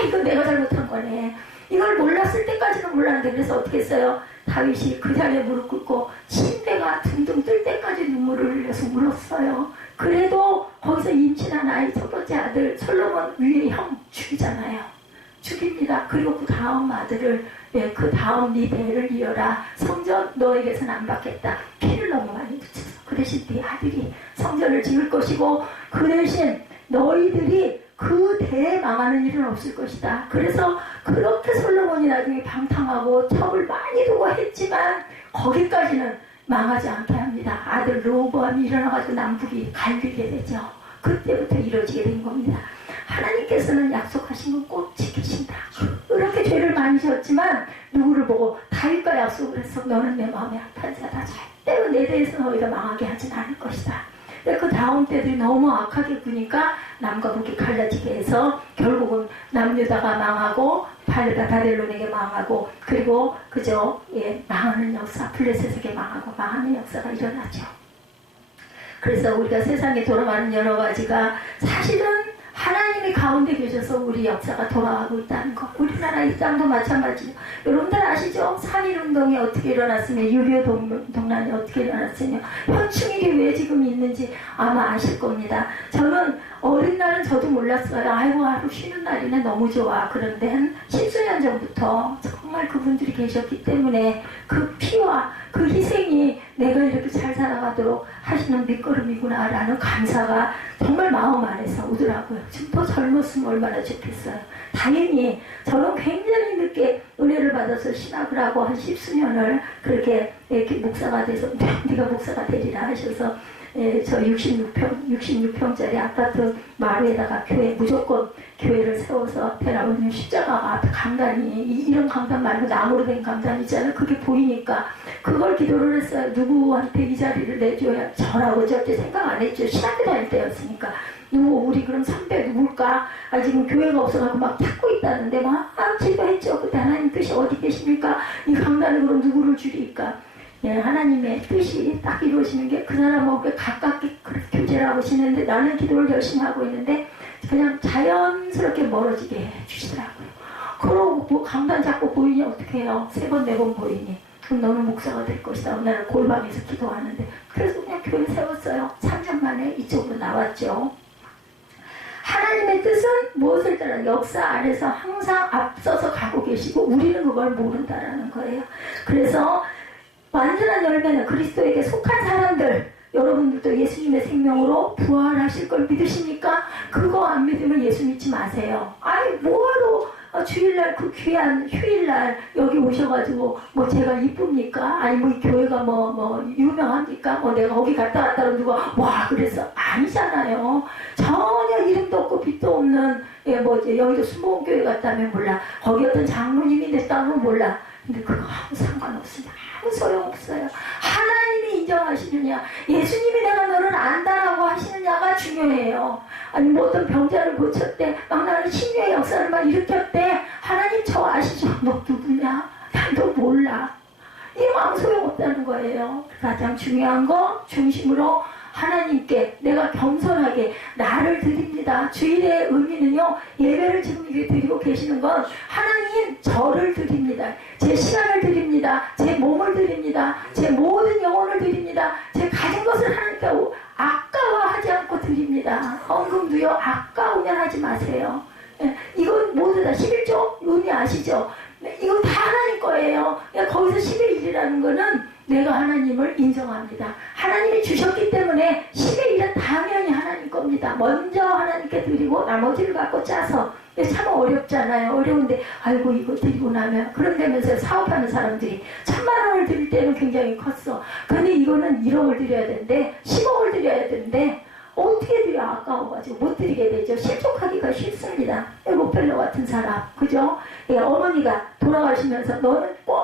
이거 내가 잘못한 거네. 이걸 몰랐을 때까지는 몰랐는데 그래서 어떻게 했어요? 다윗이 그 자리에 무릎 꿇고 침대가 둥둥 뜰 때까지 눈물을 흘려서 울었어요. 그래도 거기서 임신한 아이 첫 번째 아들 솔로몬 위에 형 죽이잖아요. 죽입니다. 그리고 그 다음 아들을 그 다음 네 대를 이어라. 성전 너에게서는 안 받겠다. 피를 너무 많이 묻혀서 그 대신 네 아들이 성전을 지을 것이고 그 대신 너희들이 그 대에 망하는 일은 없을 것이다. 그래서 그렇게 솔로몬이 나중에 방탕하고 첩을 많이 두고 했지만 거기까지는 망하지 않게 합니다. 아들 로보암이 일어나가지고 남북이 갈리게 되죠. 그때부터 이루어지게 된 겁니다. 하나님께서는 약속하신 건 꼭 지키신다. 그렇게 죄를 많이 지었지만 누구를 보고 다윗과 약속을 해서 너는 내 마음에 합한 자다. 절대로 내 대해서 너희가 망하게 하진 않을 것이다. 근데 그 다음 때들이 너무 악하게 구니까 남과 북이 갈라지게 해서 결국은 남유다가 망하고 바벨론에게 망하고 그리고 그저 망하는 역사, 블레셋에게 망하고 망하는 역사가 일어나죠. 그래서 우리가 세상에 돌아가는 여러 가지가 사실은 하나님이 가운데 계셔서 우리 역사가 돌아가고 있다는 것. 우리나라 이 땅도 마찬가지죠. 여러분들 아시죠? 3.1운동이 어떻게 일어났으며 6.25 동란이 어떻게 일어났으며 현충일이 왜 지금 있는지 아마 아실 겁니다. 저는 어린 날은 저도 몰랐어요. 아이고 하루 쉬는 날이네 너무 좋아. 그런데 한 10수년 전부터 정말 그분들이 계셨기 때문에 그 피와 그 희생이 내가 이렇게 잘 살아가도록 하시는 밑거름이구나 라는 감사가 정말 마음 안에서 오더라고요. 지금 더 젊었으면 얼마나 좋겠어요. 당연히 저는 굉장히 늦게 은혜를 받아서 신학을 하고 한 10수년을 그렇게 이렇게 목사가 돼서 네가 목사가 되리라 하셔서 저 66평짜리 아파트 마루에다가 무조건 교회를 세워서 대나무 십자가가 앞에 강단이 이런 강단 말고 나무로 된 강단 있잖아요. 그게 보이니까 그걸 기도를 했어요. 누구한테 이 자리를 내줘야 저라고 절대 생각 안 했죠. 신학교 다닐 때였으니까. 우리 그럼 선배 누굴까? 지금 교회가 없어가지고 막 찾고 있다는데 막 기도했죠. 그때 하나님 뜻이 어디 계십니까? 이 강단을 그럼 누구를 줄일까? 하나님의 뜻이 딱 이루어지는 게 그 사람하고 가깝게 그렇게 교제를 하고 계시는데 나는 기도를 열심히 하고 있는데 그냥 자연스럽게 멀어지게 해주시더라고요. 그러고 뭐 강단 잡고 보이니 어떻게 해요? 3번, 4번 보이니. 그럼 너는 목사가 될 것이다. 오늘 골방에서 기도하는데. 그래서 그냥 교회 세웠어요. 3년 만에 이쪽으로 나왔죠. 하나님의 뜻은 무엇을 따라 역사 안에서 항상 앞서서 가고 계시고 우리는 그걸 모른다라는 거예요. 그래서 완전한 열매는 그리스도에게 속한 사람들, 여러분들도 예수님의 생명으로 부활하실 걸 믿으십니까? 그거 안 믿으면 예수 믿지 마세요. 아니 뭐하러 주일날 그 귀한 휴일날 여기 오셔가지고 뭐 제가 이쁩니까? 아니 뭐 이 교회가 뭐 유명합니까? 뭐 내가 거기 갔다 왔다고 누가 와 그래서 아니잖아요. 전혀 이름도 없고 빛도 없는 뭐 여기도 순복음교회 갔다면 몰라. 거기 어떤 장로님이 됐다면 몰라. 근데 그거 아무 상관없습니다. 아무 소용없어요. 하나님이 인정하시느냐, 예수님이 내가 너를 안다라고 하시느냐가 중요해요. 아니 뭐 어떤 병자를 고쳤대, 막 나는 신유의 역사를 막 일으켰대. 하나님 저 아시죠? 너 누구냐? 난 너 몰라. 이거 아무 소용없다는 거예요. 가장 중요한 거 중심으로 하나님께 내가 겸손하게 나를 드립니다. 주일의 의미는요, 예배를 지금 이렇게 드리고 계시는 건 하나님 저를 드립니다. 제 시간을 드립니다. 제 몸을 드립니다. 제 모든 영혼을 드립니다. 제 가진 것을 하나님께 아까워하지 않고 드립니다. 헌금도요, 아까우면 하지 마세요. 이건 모두 다 11조 의미 아시죠? 이건 다 하나님 거예요. 거기서 10의 1이라는 거는 내가 하나님을 인정합니다. 하나님이 주셨기 때문에 10의 1은 당연히 하나님 겁니다. 먼저 하나님께 드리고 나머지를 갖고 짜서. 참 어렵잖아요. 어려운데 아이고 이거 드리고 나면 그런다면서 사업하는 사람들이 1000만 원을 드릴 때는 굉장히 컸어. 근데 이거는 1억을 드려야 되는데 10억을 드려야 되는데 어떻게 드려? 아까워가지고 못 드리게 되죠. 실족하기가 싫습니다. 로펠러 같은 사람, 그죠? 어머니가 돌아가시면서 너는 꼭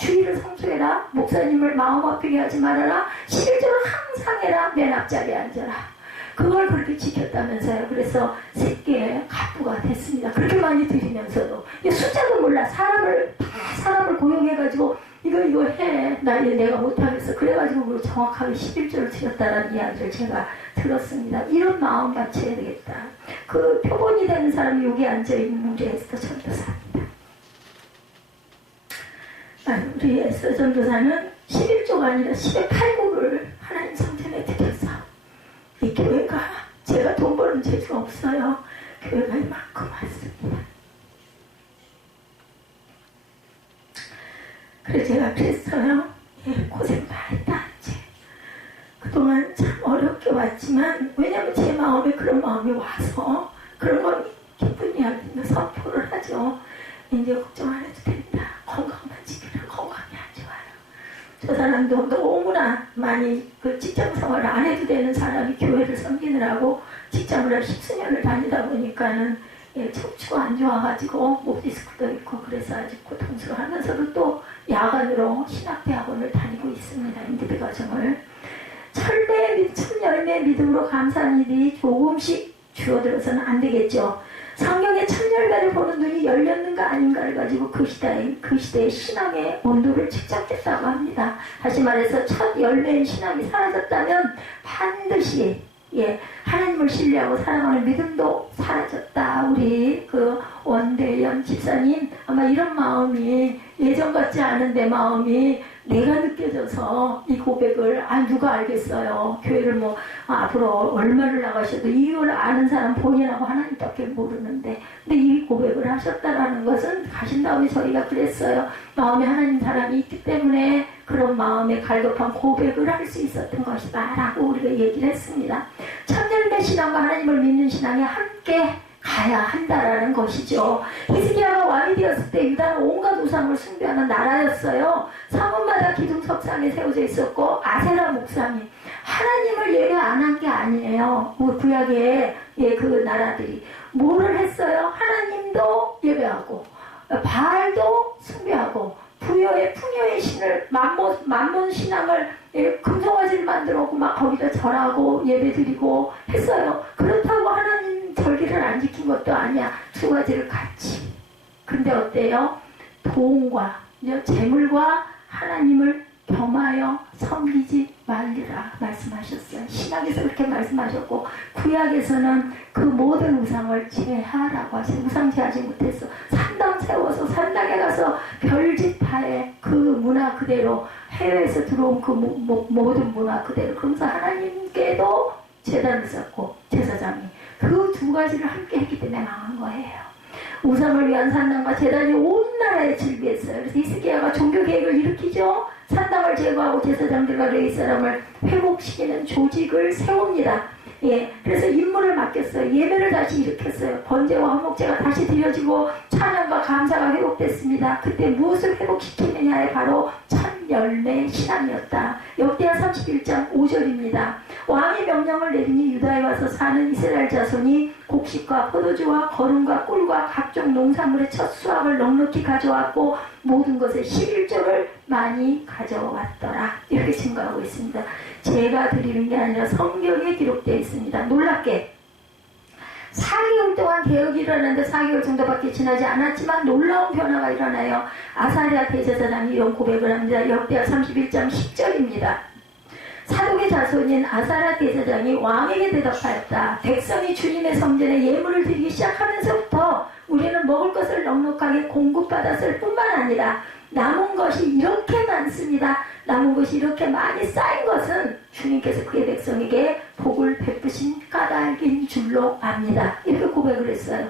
주의를 성수해라. 목사님을 마음 아프게 하지 말아라. 11조를 항상 해라. 맨 앞자리에 앉아라. 그걸 그렇게 지켰다면서요. 그래서 새끼의 갑부가 됐습니다. 그렇게 많이 드리면서도 숫자도 몰라. 사람을 고용해가지고 이거 해. 내가 못하겠어. 그래가지고 정확하게 11조를 드렸다라는 이야기를 제가 들었습니다. 이런 마음 갖춰야 되겠다. 그 표본이 되는 사람이 여기 앉아있는 우리 에스더 전도사입니다. 우리 에스더 전도사는 11조가 아니라 10의 8구를 하나님 성전에 드렸어. 이 교회가 제가 돈 버는 재주가 없어요. 교회가 이만큼 왔습니다. 그래서 제가 그랬어요. 고생 많이 했다. 그동안 참 어렵게 왔지만 왜냐면 제 마음에 그런 마음이 와서 그런 건 기쁜 이야기는 선포를 하죠. 이제 걱정 안 해도 됩니다. 건강만 지키라. 건강이 안 좋아요. 저 사람도 너무나 많이 그 직장 생활을 안 해도 되는 사람이 교회를 섬기느라고 직장을 한 10수년을 다니다 보니까는 척추가 안 좋아가지고 목 디스크도 있고 그래서 아주 고통스러워하면서도 또 야간으로 신학대학원을 다니고 있습니다. 인디비 과정을. 철배에 미친 열매의 믿음으로 감사하는 일이 조금씩 줄어들어서는 안 되겠죠. 성경의 첫 열매를 보는 눈이 열렸는가 아닌가를 가지고 그 시대의 신앙의 온도를 측정했다고 합니다. 다시 말해서 첫 열매인 신앙이 사라졌다면 반드시 하나님을 신뢰하고 사랑하는 믿음도 사라졌다. 우리 그 원대연 집사님 아마 이런 마음이 예전 같지 않은 내 마음이 내가 느껴져서 이 고백을 누가 알겠어요. 교회를 뭐 앞으로 얼마를 나가셔도 이걸 아는 사람 본인하고 하나님밖에 모르는데, 근데 이 고백을 하셨다라는 것은 가신 다음에 저희가 그랬어요. 마음에 하나님 사랑이 있기 때문에 그런 마음에 갈급한 고백을 할 수 있었던 것이다 라고 우리가 얘기를 했습니다. 첫열매 신앙과 하나님을 믿는 신앙이 함께 가야 한다라는 것이죠. 히스기야가 왕이 되었을 때 유다는 온갖 우상을 숭배하는 나라였어요. 성읍마다 기둥 석상에 세워져 있었고 아세라 목상이 하나님을 예배 안 한 게 아니에요. 구약의 그 나라들이 뭐를 했어요? 하나님도 예배하고 바알도 숭배하고 풍요의 신을 만몬 신앙을 금송아지를 만들어고 막 거기다 절하고 예배드리고 했어요. 그렇다고 하나님 절기를 안 지킨 것도 아니야. 두 가지를 같이. 근데 어때요? 돈과 재물과 하나님을 겸하여 섬기지 말리라 말씀하셨어요. 신약에서 그렇게 말씀하셨고 구약에서는 그 모든 우상을 제하라고 하세요. 우상 제하지 못했어. 산당 세워서 산당에 가서 별짓 다해 그 문화 그대로 해외에서 들어온 그 모든 문화 그대로. 그러면서 하나님께도 제단을 쌓고 제사장이 그 두 가지를 함께 했기 때문에 망한 거예요. 우상을 위한 산당과 제단이 온 나라에 즐비했어요. 그래서 히스기야가 종교 계획을 일으키죠. 산당을 제거하고 제사장들과 레위 사람을 회복시키는 조직을 세웁니다. 그래서 임무를 맡겼어요. 예배를 다시 일으켰어요. 번제와 화목제가 다시 드려지고 찬양과 감사가 회복됐습니다. 그때 무엇을 회복시키느냐에 바로 첫 열매 신앙이었다. 역대하 31장 5절입니다. 왕이 명령을 내리니 유다에 와서 사는 이스라엘 자손이 곡식과 포도주와 거름과 꿀과 각종 농산물의 첫 수확을 넉넉히 가져왔고 모든 것의 11조를 많이 가져왔더라. 이렇게 증거하고 있습니다. 제가 드리는 게 아니라 성경에 기록되어 있습니다. 놀랍게 4개월 동안 개혁이 일어났는데 4개월 정도밖에 지나지 않았지만 놀라운 변화가 일어나요. 아사랴 대제사장이 이런 고백을 합니다. 역대하 31장 10절입니다. 사독의 자손인 아사랴 대제사장이 왕에게 대답하였다. 백성이 주님의 성전에 예물을 드리기 시작하면서부터 우리는 먹을 것을 넉넉하게 공급받았을 뿐만 아니라 남은 것이 이렇게 많습니다. 남은 것이 이렇게 많이 쌓인 것은 주님께서 그의 백성에게 복을 베푸신 까닭인 줄로 압니다. 이렇게 고백을 했어요.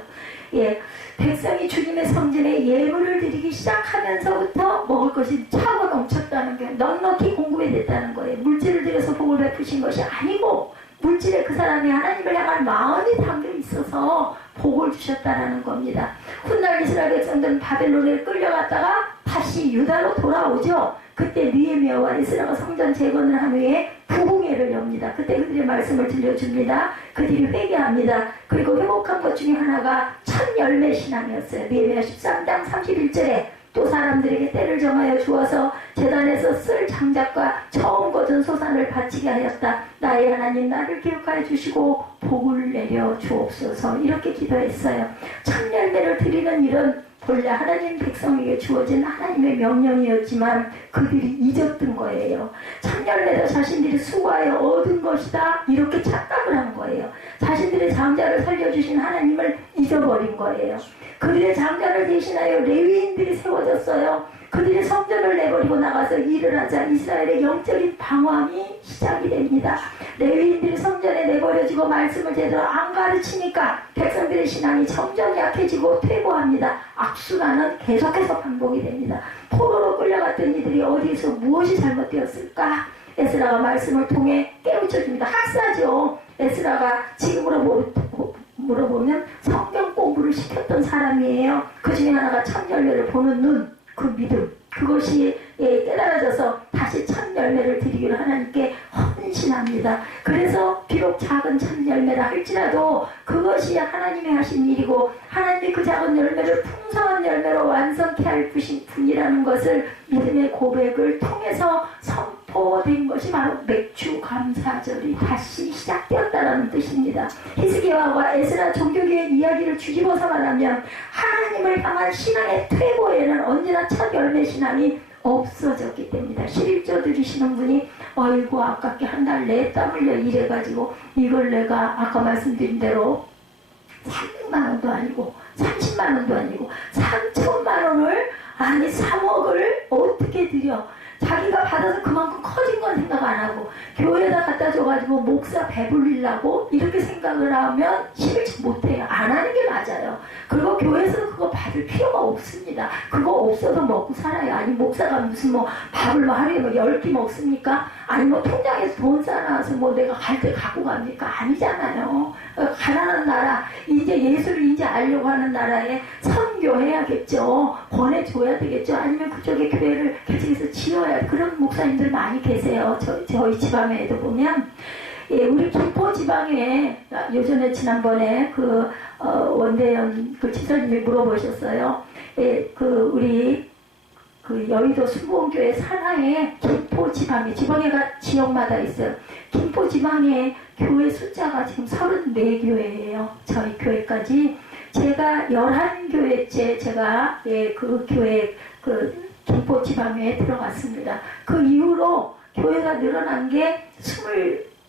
백성이 주님의 성전에 예물을 드리기 시작하면서부터 먹을 것이 차고 넘쳤다는 게 넉넉히 공급이 됐다는 거예요. 물질을 들여서 복을 베푸신 것이 아니고 물질에 그 사람이 하나님을 향한 마음이 담겨 있어서 복을 주셨다는 겁니다. 훗날 이스라엘 백성들은 바벨론에 끌려갔다가 다시 유다로 돌아오죠. 그때 느헤미야와 에스라가 성전 재건을 한 후에 부흥회를 엽니다. 그때 그들의 말씀을 들려줍니다. 그들이 회개합니다. 그리고 회복한 것 중에 하나가 첫 열매 신앙이었어요. 느헤미야 13장 31절에 또 사람들에게 때를 정하여 주어서 제단에서 쓸 장작과 처음 거둔 소산을 바치게 하였다. 나의 하나님 나를 기억하여 주시고 복을 내려 주옵소서. 이렇게 기도했어요. 첫 열매를 드리는 일은 본래 하나님 백성에게 주어진 하나님의 명령이었지만 그들이 잊었던 거예요. 첫 열매도 자신들이 수고하여 얻은 것이다 이렇게 착각을 한 거예요. 자신들의 장자를 살려주신 하나님을 잊어버린 거예요. 그들의 장자를 대신하여 레위인들이 세워졌어요. 그들이 성전을 내버리고 나가서 일을 하자 이스라엘의 영적인 방황이 시작이 됩니다. 레위인들이 성전에 내버려지고 말씀을 제대로 안 가르치니까 백성들의 신앙이 점점 약해지고 퇴보합니다. 악순환은 계속해서 반복이 됩니다. 포로로 끌려갔던 이들이 어디에서 무엇이 잘못되었을까? 에스라가 말씀을 통해 깨우쳐줍니다. 학사죠. 에스라가 지금으로 물어보면 성경 공부를 시켰던 사람이에요. 그 중에 하나가 첫 열매를 보는 눈, 그 믿음, 그것이 깨달아져서 다시 첫 열매를 드리기로 하나님께 헌신합니다. 그래서 비록 작은 첫 열매라 할지라도 그것이 하나님이 하신 일이고 하나님이 그 작은 열매를 풍성한 열매로 완성케 할 분이라는 것을 믿음의 고백을 통해서 선포된 것이 바로 맥주 감사절이 다시 시작되었다는 뜻입니다. 히스기야와 에스라 종교계의 이야기를 뒤집어서 말하면 하나님을 향한 신앙의 퇴보에는 언제나 첫 열매 신앙이 없어졌기 때문이다. 11조 드리시는 분이 어이구 아깝게 한 달 내에 땀 흘려 일해가지고 이걸 내가 아까 말씀드린 대로 300만 원도 아니고 30만 원도 아니고 3천만 원을 아니 3억을 어떻게 드려 자기가 받아서 그만큼 커진 건 생각 안 하고 교회에다 갖다 줘가지고 목사 배불리려고 이렇게 생각을 하면 11조 못해요. 안 하는 게 맞아요. 그리고 교회에서는 그거 받을 필요가 없습니다. 그거 없어도 먹고 살아요. 아니 목사가 무슨 뭐 밥을 뭐 하루에 뭐 10끼 먹습니까? 아니 뭐 통장에서 돈 쌓아놔서 뭐 내가 갈 때 갖고 갑니까? 아니잖아요. 가난한 나라 이제 예수를 이제 알려고 하는 나라에 선교해야겠죠. 권해줘야 되겠죠. 아니면 그쪽에 교회를 개척해서 지어야 그런 목사님들 많이 계세요. 저희 지방에도 보면 예, 우리 김포 지방에 요전에 지난번에 원대현 그 지사님이 물어보셨어요. 예, 우리 여의도 수봉교회 산하에 김포 지방에가 지역마다 있어요. 김포 지방에 교회 숫자가 지금 34교회예요. 저희 교회까지. 제가 11교회째 제가 예, 그 교회 김포 지방에 들어갔습니다. 그 이후로 교회가 늘어난 게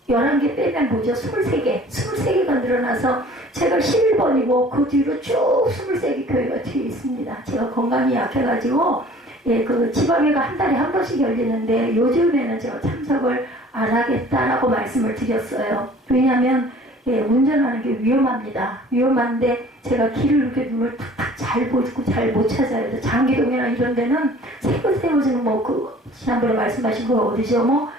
11개 빼면 뭐죠? 23개가 늘어나서 제가 11번이고 그 뒤로 쭉 23개 교회가 뒤에 있습니다. 제가 건강이 약해가지고 예, 지방회가 한 달에 한 번씩 열리는데 요즘에는 제가 참석을 안 하겠다라고 말씀을 드렸어요. 왜냐하면 예, 운전하는 게 위험합니다. 위험한데 제가 길을 이렇게 눈을 탁탁 잘 보고 잘 못 찾아요. 장기동이나 이런 데는 세워지는 지난번에 말씀하신 거 어디죠?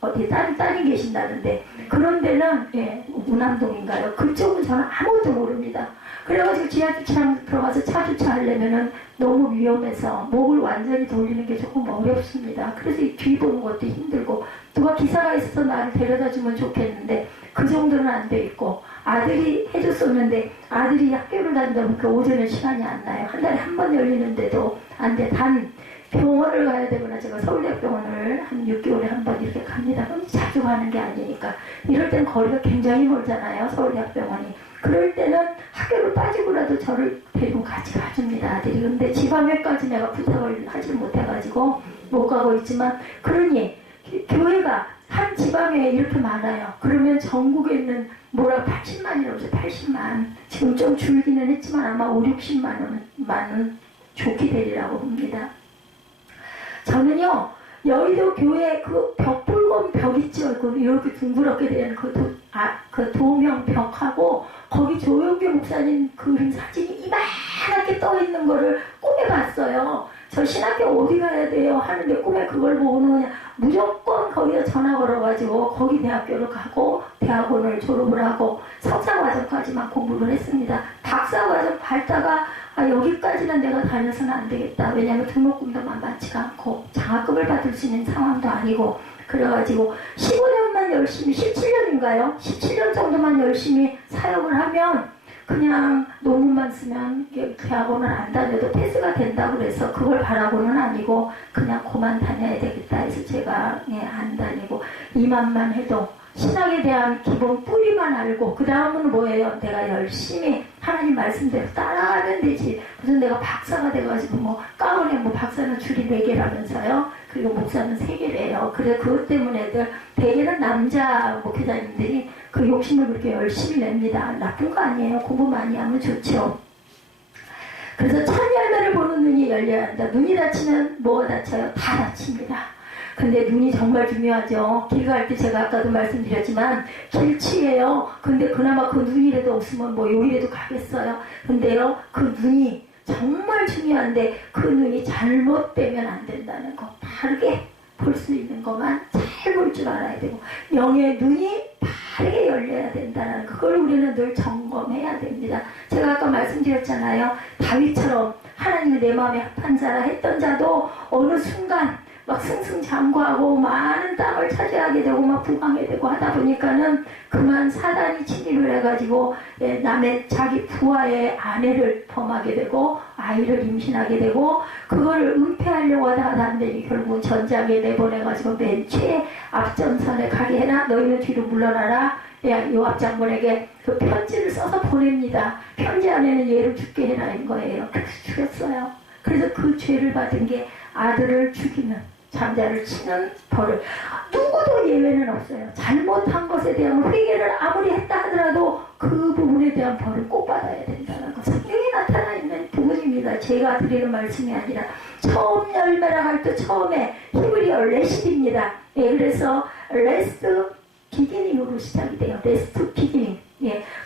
어디 따님 계신다는데 그런 데는 예, 운암동인가요? 그쪽은 저는 아무것도 모릅니다. 그래가지고 지하주차장 들어가서 차 주차하려면은 너무 위험해서 목을 완전히 돌리는 게 조금 어렵습니다. 그래서 이 뒤 보는 것도 힘들고 누가 기사가 있어서 나를 데려다 주면 좋겠는데 그 정도는 안 돼 있고 아들이 해줬었는데 아들이 학교를 다니다 보니까 오전에 시간이 안 나요. 한 달에 한 번 열리는데도 안 돼. 단 병원을 가야 되거나 제가 서울대병원을 한 6개월에 한 번 이렇게 갑니다. 그럼 자주 가는 게 아니니까 이럴 땐 거리가 굉장히 멀잖아요. 서울대병원이. 그럴 때는 학교를 빠지고라도 저를 데리고 같이 가줍니다. 아들이. 근데 지방회까지 내가 부탁을 하지 못해가지고 못 가고 있지만 그러니 교회가 한 지방에 이렇게 많아요. 그러면 전국에 있는 80만이라고 해서 80만 지금 좀 줄기는 했지만 아마 5, 60만은 좋게 되리라고 봅니다. 저는요 여의도 교회 붉은 벽 있죠. 이렇게 둥그렇게 된 도명 벽하고 거기 조용규 목사님 그림 사진이 이만하게 떠 있는 거를 꿈에 봤어요. 저 신학교 어디 가야 돼요? 하는데 꿈에 그걸 보고는 그냥 무조건 거기다 전화 걸어가지고 거기 대학교를 가고 대학원을 졸업을 하고 석사과정까지만 공부를 했습니다. 박사과정 밟다가 여기까지는 내가 다녀서는 안 되겠다. 왜냐하면 등록금도 만만치가 않고 장학금을 받을 수 있는 상황도 아니고 그래가지고 15년만 열심히 17년인가요? 17년 정도만 열심히 사역을 하면 그냥 논문만 쓰면 대학원을 안 다녀도 패스가 된다고 그래서 그걸 바라고는 아니고 그냥 그만 다녀야 되겠다 해서 제가 안 다니고 이만만 해도 신학에 대한 기본 뿌리만 알고 그 다음은 뭐예요? 내가 열심히 하나님 말씀대로 따라가면 되지. 무슨 내가 박사가 돼가지고 가문에 박사는 줄이 4개라면서요. 그리고 목사는 3개래요. 그래 그것 때문에 대개는 남자 목회자님들이 그 욕심을 그렇게 열심히 냅니다. 나쁜 거 아니에요. 공부 많이 하면 좋죠. 그래서 첫 열매를 보는 눈이 열려야 한다. 눈이 다치면 뭐가 다쳐요? 다 다칩니다. 근데 눈이 정말 중요하죠. 길 갈 때 제가 아까도 말씀드렸지만 길치예요. 근데 그나마 그 눈이라도 없으면 여기라도 가겠어요. 근데요 그 눈이 정말 중요한데 그 눈이 잘못되면 안 된다는 거. 바르게 볼 수 있는 것만 잘 볼 줄 알아야 되고 영의 눈이 바르게 열려야 된다는 그걸 우리는 늘 점검해야 됩니다. 제가 아까 말씀드렸잖아요. 다윗처럼 하나님이 내 마음에 합한 자라 했던 자도 어느 순간 막 승승장구하고 많은 땅을 차지하게 되고 막 부강하게 되고 하다 보니까는 그만 사단이 침입을 해가지고 남의 자기 부하의 아내를 범하게 되고 아이를 임신하게 되고 그거를 은폐하려고 하다가 안 되니 결국은 전장에 내보내가지고 맨 최 앞전선에 가게 해라. 너희는 뒤로 물러나라. 요압 장군에게 그 편지를 써서 보냅니다. 편지 안에는 얘를 죽게 해라는 거예요. 그래서 죽였어요. 그래서 그 죄를 받은 게 아들을 죽이는, 장자를 치는 벌을. 누구도 예외는 없어요. 잘못한 것에 대한 회개를 아무리 했다 하더라도 그 부분에 대한 벌을 꼭 받아야 된다는 거. 성경에 나타나 있는 부분입니다. 제가 드리는 말씀이 아니라 처음 열매라 할 때 처음에 히브리어 레시입니다. 그래서 레스트 비기닝으로 시작이 돼요. 레스트 비기닝.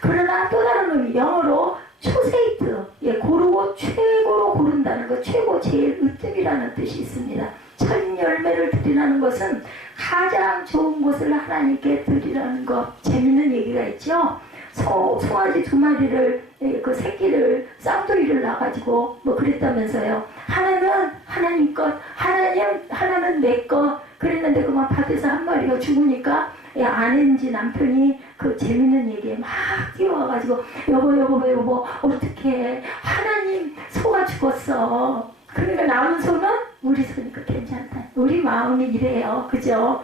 그러나 또 다른 의미, 영어로 초세이트, 고르고 최고로 고른다는 것, 최고 제일 으뜸이라는 뜻이 있습니다. 첫 열매를 드리라는 것은 가장 좋은 것을 하나님께 드리라는 것. 재밌는 얘기가 있죠. 송아지 2마리를 그 새끼를 쌍둥이를 낳아가지고 뭐 그랬다면서요. 하나는 하나님 것, 하나는 내 것. 그랬는데 그만 밭에서 한 마리가 죽으니까 아내인지 남편이 그 재밌는 얘기에 막 뛰어와가지고 여보 어떡해, 하나님 소가 죽었어. 그러니까 남은 소는 우리 소니까 괜찮다. 우리 마음이 이래요. 그죠?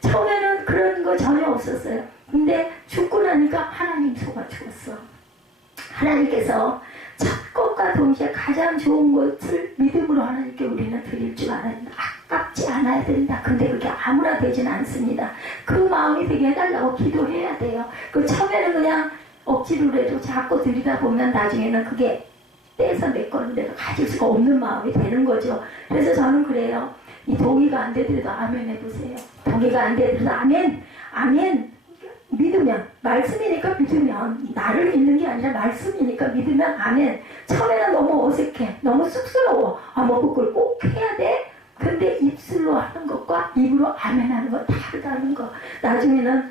처음에는 그런 거 전혀 없었어요. 근데 죽고 나니까 하나님 소가 죽었어. 하나님께서 첫 것과 동시에 가장 좋은 것을 믿음으로 하나님께 우리는 드릴 줄 알아야 된다. 아깝지 않아야 된다. 근데 그게 아무나 되지는 않습니다. 그 마음이 되게 해달라고 기도해야 돼요. 그 처음에는 그냥 억지로라도 자꾸 드리다 보면 나중에는 그게 떼서 내 거는 내가 가질 수가 없는 마음이 되는 거죠. 그래서 저는 그래요. 이 동의가 안 되더라도 아멘 해보세요. 동의가 안 되더라도 아멘. 믿으면, 말씀이니까 믿으면, 나를 믿는 게 아니라 말씀이니까 믿으면 아멘. 처음에는 너무 어색해, 너무 쑥스러워. 뭐 그걸 꼭 해야 돼? 근데 입술로 하는 것과 입으로 아멘 하는 건 다르다는 거. 나중에는,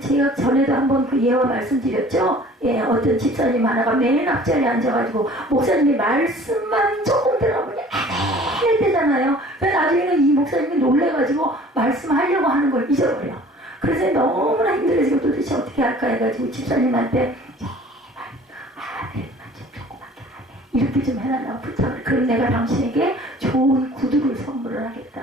제가 전에도 한번 그 예화 말씀드렸죠? 어떤 집사님 하나가 맨 앞자리에 앉아가지고, 목사님이 말씀만 조금 들어보니 아멘 했대잖아요. 그래서 나중에는 이 목사님이 놀래가지고, 말씀하려고 하는 걸 잊어버려. 그래서 너무나 힘들어지고 도대체 어떻게 할까 해가지고 집사님한테 제발 아멘만 좀 조그맣게 아멘 이렇게 좀 해달라고 부탁을. 그럼 내가 당신에게 좋은 구두를 선물을 하겠다.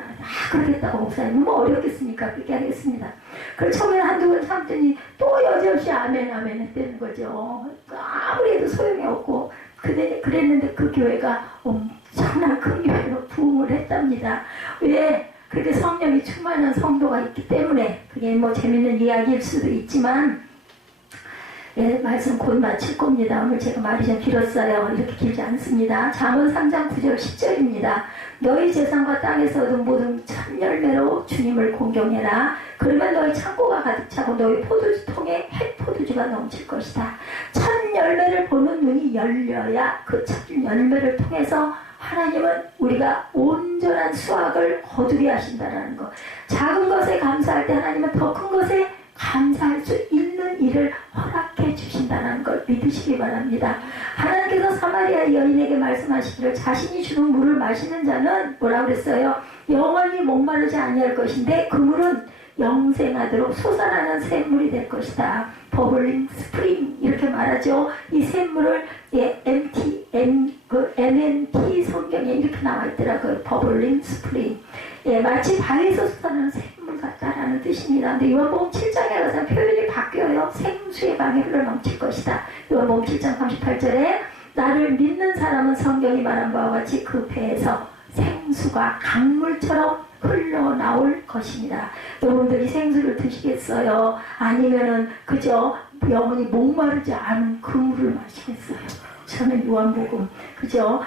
그러겠다고. 목사님은 뭐 어렵겠습니까? 그렇게 하겠습니다. 그래서 처음에 한두 번 참더니 또 여지없이 아멘 했다는 거죠. 아무리 해도 소용이 없고. 그랬는데 그 교회가 엄청난 큰 교회로 부흥을 했답니다. 왜? 그렇게 성령이 충만한 성도가 있기 때문에. 그게 뭐 재밌는 이야기일 수도 있지만, 말씀 곧 마칠 겁니다. 오늘 제가 말이 좀 길었어요. 이렇게 길지 않습니다. 잠언 3장 9절 10절입니다. 너희 재산과 땅에서 얻은 모든 첫 열매로 주님을 공경해라. 그러면 너희 창고가 가득 차고 너희 포도주통에 햇 포도주가 넘칠 것이다. 첫 열매를 보는 눈이 열려야 그 첫 열매를 통해서 하나님은 우리가 온전한 수확을 거두게 하신다는 것. 작은 것에 감사할 때 하나님은 더 큰 것에 감사할 수 있는 일을 허락해 주신다는 걸 믿으시기 바랍니다. 하나님께서 사마리아 여인에게 말씀하시기를 자신이 주는 물을 마시는 자는 뭐라고 그랬어요? 영원히 목마르지 아니할 것인데 그 물은 영생하도록 솟아나는 샘물이 될 것이다. 버블링 스프링 이렇게 말하죠. 이 샘물을 NNT 성경에 이렇게 나와 있더라고요. 버블링 스프링. 마치 바위에서 솟아나는 샘물 같다라는 뜻입니다. 근데 요한복음 7장에 가서 표현이 바뀌어요. 생수의 방에 흘러 넘칠 것이다. 요한복음 7장 38절에 나를 믿는 사람은 성경이 말한 바와 같이 그 배에서 생수가 강물처럼 흘러나올 것입니다. 여러분들이 생수를 드시겠어요? 아니면은 그저 영원히 목마르지 않은 그 물을 마시겠어요? 저는 요한복음 그죠?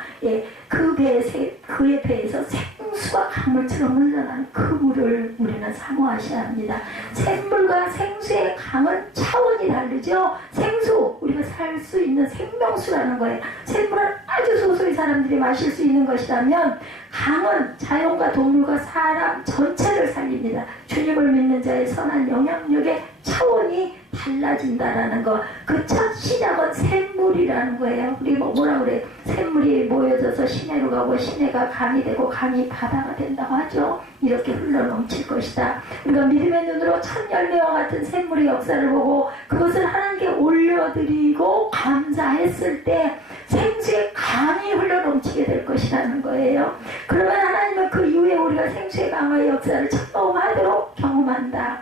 그의 배에서 생수가 강물처럼 흘러나는 그 물을 우리는 사모하셔야 합니다. 샘물과 생수의 강은 차원이 다르죠? 생수, 우리가 살 수 있는 생명수라는 거예요. 샘물은 아주 소소히 사람들이 마실 수 있는 것이라면 강은 자연과 동물과 사람 전체를 살립니다. 주님을 믿는 자의 선한 영향력의 차원이 달라진다라는 거. 그 첫 시작은 샘물이라는 거예요. 우리 뭐라 그래? 샘물이 모여져서 시내로 가고 시내가 강이 되고 강이 바다가 된다고 하죠. 이렇게 흘러 넘칠 것이다. 우리가 믿음의 눈으로 첫 열매와 같은 샘물의 역사를 보고 그것을 하나님께 올려드리고 감사했을 때 생수의 강이 흘러 넘치게 될 것이라는 거예요. 그러면 하나님은 그 이후에 우리가 생수의 강의 역사를 경험하도록 경험한다.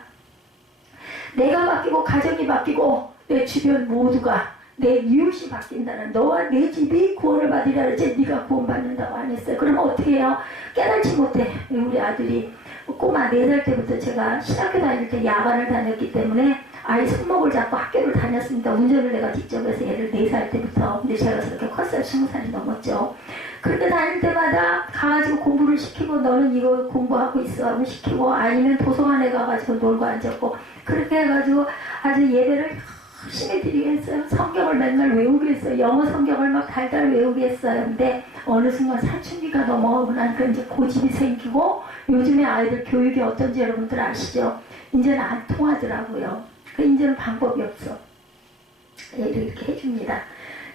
내가 바뀌고 가정이 바뀌고 내 주변 모두가 내 이웃이 바뀐다는, 너와 내 집이 구원을 받으리라 그랬지 네가 구원받는다고 안 했어요. 그러면 어떻게 해요? 깨달지 못해. 우리 아들이 꼬마 4살 때부터 제가 신학교 다닐 때 야간을 다녔기 때문에 아이 손목을 잡고 학교를 다녔습니다. 운전을 내가 직접 해서 얘를 4살 때부터. 근데 제가 그렇게 컸어요. 20살이 넘었죠. 그렇게 다닐 때마다 가가지고 공부를 시키고 너는 이거 공부하고 있어 하고 시키고, 아니면 도서관에 가가지고 놀고 앉았고, 그렇게 해가지고 아주 예배를 열심히 드리게 했어요. 성경을 맨날 외우게 했어요. 영어 성경을 막 달달 외우게 했어요. 근데 어느 순간 사춘기가 넘어가고 나니까 이제 고집이 생기고, 요즘에 아이들 교육이 어떤지 여러분들 아시죠? 이제는 안 통하더라고요. 이제는 방법이 없어. 얘를 이렇게 해줍니다.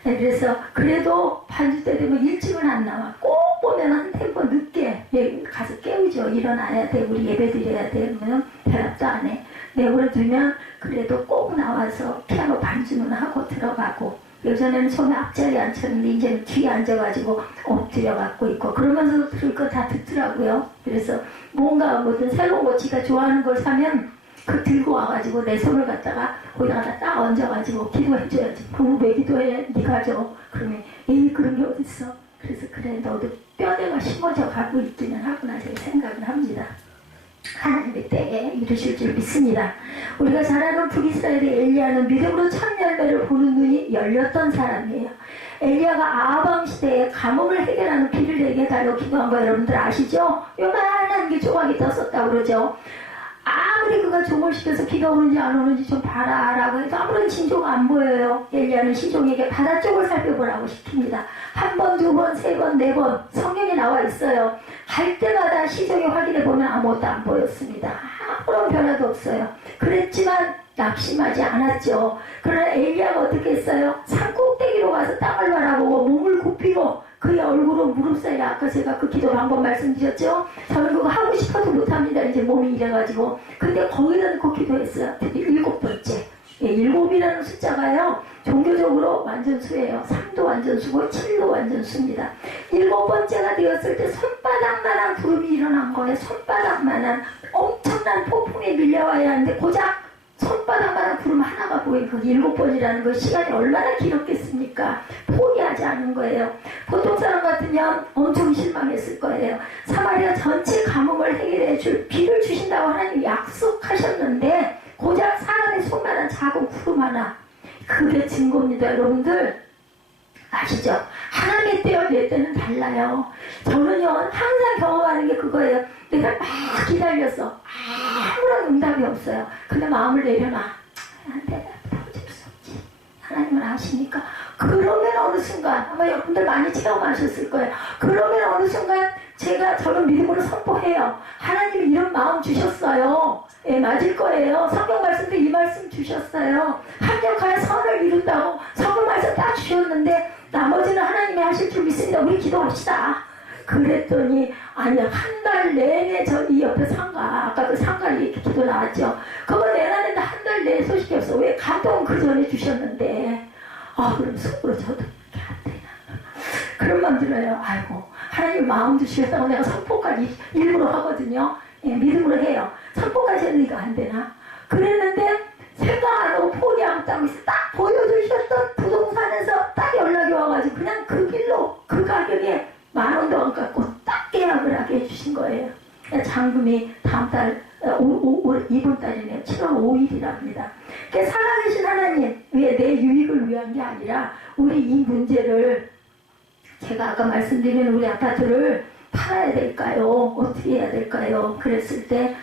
그래서 그래도 반주 때 되면 일찍은 안 나와. 꼭 보면 한 템포 늦게 가서 깨우죠. 일어나야 돼. 우리 예배 드려야 돼. 그러면 대답도 안 해. 내버려두면 그래도 꼭 나와서 피아노 반주는 하고 들어가고, 예전에는 손에 앞자리에 앉혔는데 이제는 뒤에 앉아가지고 엎드려 갖고 있고, 그러면서 들을 거 다 듣더라고요. 그래서 뭔가 뭐든 새로운 거 지가 좋아하는 걸 사면 그 들고 와가지고 내 손을 갖다가 거기다가 딱 얹어가지고 기도해줘야지. 부부 왜 기도해? 네가 줘. 그러면 에이 그런 게 어딨어. 그래서 그래 너도 뼈대가 심어져 가고 있기는 하구나 제가 생각을 합니다. 하나님의 때에 이루실 줄 믿습니다. 우리가 잘 아는 북이스라엘의 엘리야는 믿음으로 첫 열매를 보는 눈이 열렸던 사람이에요. 엘리야가 아하방 시대에 가뭄을 해결하는 비를 내게 달라고 기도한 거 여러분들 아시죠? 요만한 게 조각이 떴었다고 그러죠. 아무리 그가 종을 시켜서 비가 오는지 안 오는지 좀 봐라 라고 해도 아무런 징조가 안 보여요. 엘리야는 시종에게 바다 쪽을 살펴보라고 시킵니다. 한 번, 두 번, 세 번, 네 번 성경에 나와 있어요. 갈 때마다 시종에 확인해 보면 아무것도 안 보였습니다. 아무런 변화도 없어요. 그랬지만 낙심하지 않았죠. 그러나 엘리야가 어떻게 했어요? 산 꼭대기로 가서 땅을 바라보고 몸을 굽히고 그의 얼굴은 무릎 사이에, 아까 제가 그 기도 방법 말씀드렸죠? 저는 그거 하고 싶어도 못합니다. 이제 몸이 이래가지고. 근데 거기다 놓고 기도했어요. 특히 7번째. 7이라는 숫자가요, 종교적으로 완전수예요. 3도 완전수고 7도 완전수입니다. 7번째가 되었을 때 손바닥만한 구름이 일어난 거예요. 손바닥만한 엄청난 폭풍이 밀려와야 하는데 고작 손바닥만한 구름 하나가 보인 그 7번이라는 거, 시간이 얼마나 길었겠습니까? 포기하지 않은 거예요. 보통 사람 같으면 엄청 실망했을 거예요. 사마리아 전체 가뭄을 해결해 줄 비를 주신다고 하나님 약속하셨는데 고작 사람의 손만한 작은 구름 하나, 그게 증거입니다. 여러분들 아시죠? 하나님의 때와 내 때는 달라요. 저는요 항상 경험하는 게 그거예요. 내가 막 기다렸어. 아무런 응답이 없어요. 근데 마음을 내려놔. 내가 어쩔 수 없지. 하나님은 아시니까. 그러면 어느 순간, 아마 여러분들 많이 체험하셨을 거예요. 그러면 어느 순간 저는 믿음으로 선포해요. 하나님이 이런 마음 주셨어요. 예, 맞을 거예요. 성경 말씀도 이 말씀 주셨어요. 합력하여 선을 이룬다고 성경 말씀 딱 주셨는데 나머지는 하나님이 하실 줄 믿습니다. 우리 기도합시다. 그랬더니 아니야, 한 달 내내 이 옆에 상가, 아까 그 상가 이렇게 기도 나왔죠. 그거 내놨는데 한 달 내내 소식이 없어. 왜? 감동 그 전에 주셨는데. 그럼 속으로 저도 이렇게 안 되나. 그런 마음 들어요. 아이고, 하나님 마음도 주셨다고 내가 선포까지 일부러 하거든요. 예, 믿음으로 해요. 선포까지 했는데 이거 안 되나. 그랬는데 생각 안 하고 포기하고 딱 보여주셨던 부동산에서 딱 연락이 와가지고 그냥 그 길로 그 가격에 10,000원도 안 깎고 딱 계약을 하게 해주신 거예요. 잔금이 다음 달, 이번 달이네요. 7월 5일이랍니다. 그러니까 살아계신 하나님, 왜 내 유익을 위한 게 아니라 우리 이 문제를, 제가 아까 말씀드린 우리 아파트를 팔아야 될까요? 어떻게 해야 될까요? 그랬을 때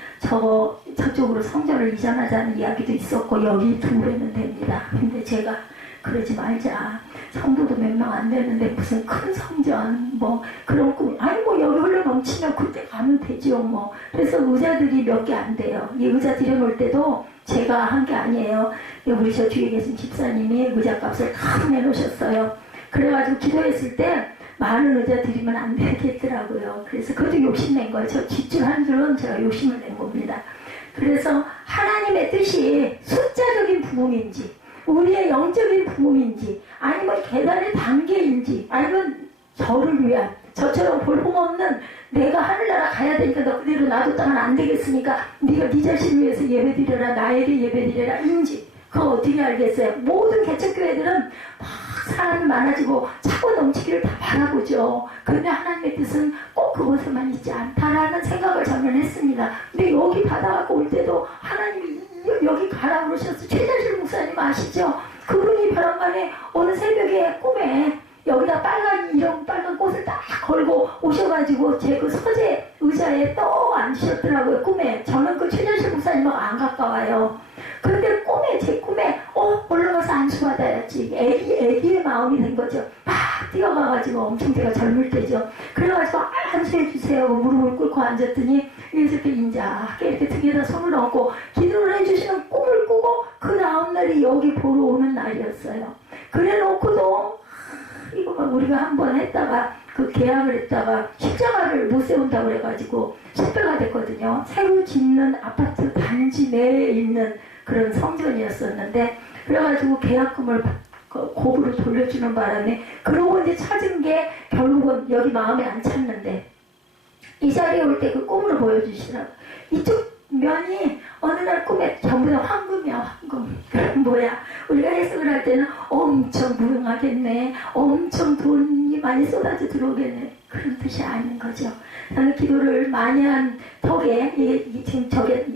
저쪽으로 성전을 이전하자는 이야기도 있었고 여기 두면 됩니다. 근데 제가 그러지 말자. 성도도 몇 명 안 되는데 무슨 큰 성전 뭐 그런 꿈 아니 뭐 여기 흘러 넘치면 그때 가면 되죠 뭐. 그래서 의자들이 몇 개 안 돼요. 이 의자 들여놓을 때도 제가 한 게 아니에요. 우리 저 뒤에 계신 집사님이 의자값을 다 내놓으셨어요. 그래가지고 기도했을 때 많은 의자 드리면 안 되겠더라고요. 그래서 그것도 욕심낸 거예요. 저 뒷줄 줄은 제가 욕심을 낸 겁니다. 그래서 하나님의 뜻이 숫자적인 부흥인지 우리의 영적인 부흥인지 아니면 계단의 단계인지 아니면 저를 위한 저처럼 볼품없는 내가 하늘나라 가야 되니까 너 그대로 놔뒀다면 안 되겠으니까 네가 네 자신을 위해서 예배드려라 나에게 예배드려라 인지 그거 어떻게 알겠어요? 모든 개척교회들은 막 사람이 많아지고 차고 넘치기를 다 바라보죠. 그런데 하나님의 뜻은 꼭 그곳에만 있지 않다라는 생각을 저는 했습니다. 근데 여기 받아갖고 올 때도 하나님이 여기 가라 그러셨어. 최자실 목사님 아시죠? 그분이 바람간에 어느 새벽에 꿈에 여기다 빨간 꽃을 딱 걸고 오셔가지고 제 그 서재 의자에 떡 앉으셨더라고요. 꿈에. 저는 그 최자실 목사님하고 안 가까워요. 그런데 제 꿈에 올라가서 안수받아야지. 애기의 마음이 된 거죠. 막 뛰어가가지고 엄청 제가 젊을 때죠. 그래가지고 안수해주세요. 무릎을 꿇고 앉았더니 이렇게 인자하게 이렇게 등에다 손을 얹고 기도를 해주시는 꿈을 꾸고 그 다음날이 여기 보러 오는 날이었어요. 그래 놓고도 이거 우리가 한번 했다가 그 계약을 했다가 십자가를 못 세운다고 그래가지고 실패가 됐거든요. 새로 짓는 아파트 단지 내에 있는 그런 성전이었었는데 그래가지고 계약금을 고부로 돌려주는 바람에 그러고 이제 찾은 게 결국은 여기 마음에 안 찼는데 이 자리에 올 때 그 꿈으로 보여주시라고. 이쪽 면이 어느 날 꿈에 전부 다 황금이야 황금. 그럼 뭐야 우리가 해석을 할 때는 엄청 무용하겠네 엄청 돈이 많이 쏟아져 들어오겠네 그런 뜻이 아닌 거죠. 저는 기도를 많이 한 덕에 이게 지금 저게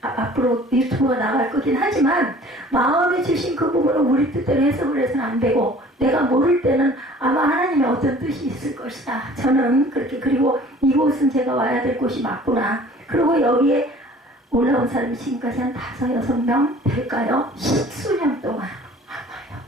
앞으로 유튜브가 나갈 거긴 하지만 마음에 주신 그 부분은 우리 뜻대로 해석을 해서는 안 되고 내가 모를 때는 아마 하나님의 어떤 뜻이 있을 것이다. 저는 그렇게 그리고 이곳은 제가 와야 될 곳이 맞구나. 그리고 여기에 올라온 사람이 지금까지 한 5-6명 될까요? 10수년 동안 아마요.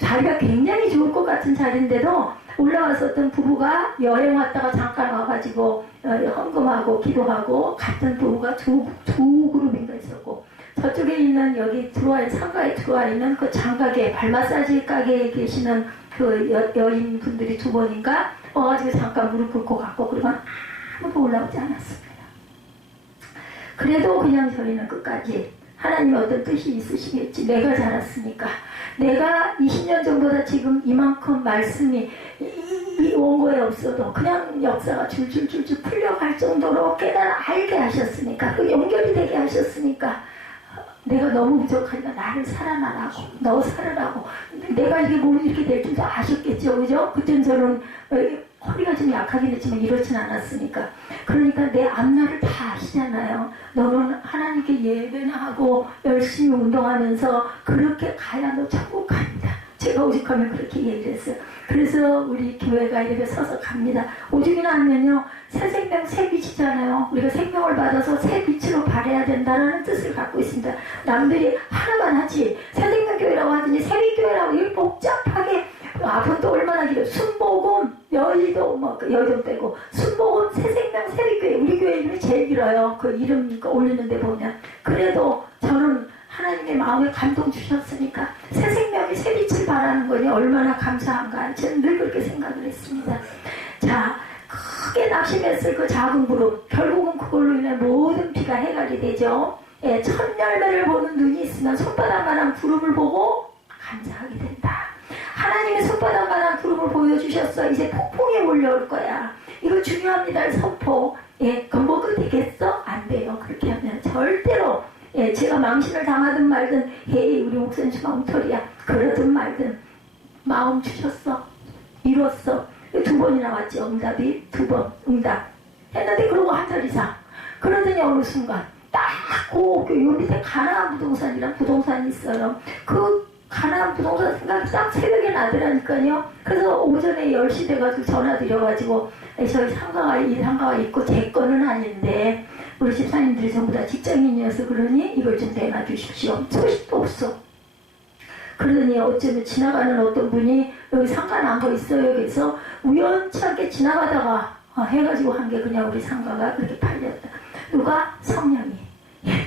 자리가 굉장히 좋을 것 같은 자리인데도 올라왔었던 부부가 여행 왔다가 잠깐 와가지고 헌금하고 기도하고 갔던 부부가 두 그룹인가 있었고 저쪽에 있는 여기 상가에 들어와 있는 그 장가게 발 마사지 가게에 계시는 그 여인분들이 2번인가 와가지고 잠깐 무릎 꿇고 갔고 그리고 아무도 올라오지 않았습니다. 그래도 그냥 저희는 끝까지 하나님의 어떤 뜻이 있으시겠지. 내가 자랐으니까. 내가 20년 전보다 지금 이만큼 말씀이 이 원고에 없어도 그냥 역사가 줄줄줄줄 풀려갈 정도로 알게 하셨으니까 그 연결이 되게 하셨으니까 내가 너무 부족하니까 나를 살아나라고 너 살아라고 내가 이게 몸이 이렇게 될 줄도 아셨겠죠. 그죠? 그땐 저는 허리가 좀 약하긴 했지만 이렇진 않았으니까 그러니까 내 앞날을 다 아시잖아요. 너는 하나님께 예배나 하고 열심히 운동하면서 그렇게 가야 너 천국 갑니다. 제가 오죽하면 그렇게 얘기를 했어요. 그래서 우리 교회가 이렇게 서서 갑니다. 오죽이나 하면요 새 생명 새 빛이잖아요. 우리가 생명을 받아서 새 빛으로 발해야 된다는 뜻을 갖고 있습니다. 남들이 하나만 하지 새생명교회라고 하더니 새빛교회라고 이렇게 복잡하게 앞은 또 얼마나 길어요. 순복음 여의도 여의도 빼고 순복음 새생명 새빛교회 우리 교회 이름이 제일 길어요. 그 이름 올리는데 보면 그래도 저는 하나님의 마음에 감동 주셨으니까 새 생명이 새 빛을 발하는 거니 얼마나 감사한가 저는 늘 그렇게 생각을 했습니다. 자 크게 낙심했을 그 작은 그룹 결국은 그걸로 인해 모든 피가 해결이 되죠. 예, 첫 열매를 보는 눈이 있으면 손바닥만한 그룹을 보고 감사하게 된다. 하나님의 손바닥만한 그룹을 보여주셨어. 이제 폭풍이 몰려올 거야. 이거 중요합니다. 선포. 예, 건복은 되겠어? 안 돼요. 그렇게 하면 절대로 예, 제가 망신을 당하든 말든 헤이 우리 목사님 엉터리야 그러든 말든 마음 주셨어. 이뤘어. 2번이나 왔지. 응답이 2번 응답 했는데 그러고 한 달 이상 그러더니 어느 순간 딱 그 요 밑에 가나안 부동산이랑 부동산이 있어요. 그 가나안 부동산 생각이 딱 새벽에 나더라니까요. 그래서 오전에 10시 돼가지고 전화 드려가지고 저희 상가가 있고 제 거는 아닌데 우리 집사님들이 전부 다 직장인이어서 그러니 이걸 좀 내놔주십시오. 소식도 없어. 그러더니 어쩌면 지나가는 어떤 분이 여기 상가 난 거 있어요. 그래서 우연찮게 지나가다가 해가지고 한 게 그냥 우리 상가가 그렇게 팔렸다. 누가? 성령이.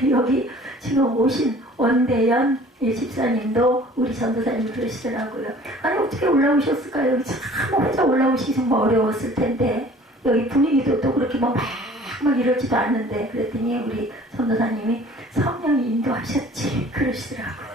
여기 지금 오신 원대연 집사님도 우리 전도사님 그러시더라고요. 아니 어떻게 올라오셨을까요? 여기 참 혼자 올라오시기 정말 어려웠을 텐데 여기 분위기도 또 그렇게 막 이러지도 않는데 그랬더니 우리 전도사님이 성령이 인도하셨지 그러시더라고요.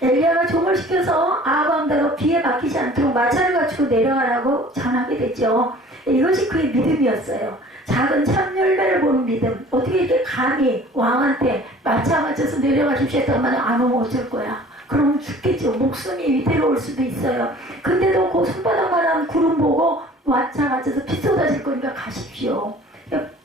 엘리야가 종을 시켜서 아합왕대로 비에 막히지 않도록 마차를 갖추고 내려가라고 전하게 됐죠. 이것이 그의 믿음이었어요. 작은 참열매를 보는 믿음. 어떻게 이렇게 감히 왕한테 마차 맞춰서 내려가십시오 했다만 안 오면 어쩔 거야. 그러면 죽겠죠. 목숨이 위태로울 수도 있어요. 근데도 그 손바닥만한 구름 보고 마차 맞춰서 피 쏟아질 거니까 가십시오.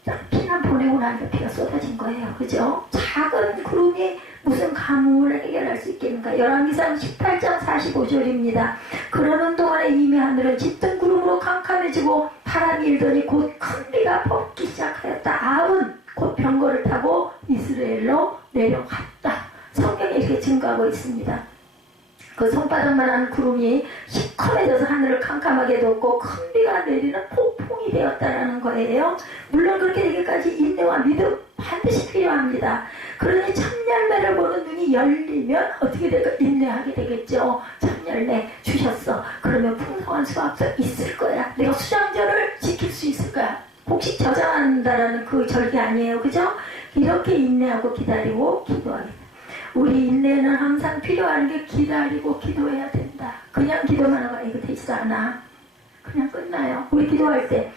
딱 피만 보내고 나니까 피가 쏟아진 거예요. 그죠? 작은 구름이 무슨 가뭄을 해결할 수 있겠는가. 열왕기상 18장 45절입니다. 그러는 동안에 이미 하늘은 짙은 구름으로 캄캄해지고 바람이 일더니 곧 큰 비가 벗기 시작하였다. 아합은 곧 병거를 타고 이스라엘로 내려갔다. 성경에 이렇게 증거하고 있습니다. 그 손바닥만한 구름이 시커매져서 하늘을 캄캄하게 덮고 큰 비가 내리는 폭풍이 되었다라는 거예요. 물론 그렇게 되기까지 인내와 믿음 반드시 필요합니다. 그러니 참열매를 보는 눈이 열리면 어떻게 될까? 인내하게 되겠죠. 참열매 주셨어. 그러면 풍성한 수확도 있을 거야. 내가 수장절을 지킬 수 있을 거야. 혹시 저장한다라는 그 절기 아니에요. 그죠? 이렇게 인내하고 기다리고 기도하게 돼. 우리 인내는 항상 필요한 게 기다리고 기도해야 된다. 그냥 기도만 하고 이거 되지도 않아. 그냥 끝나요. 우리 기도할 때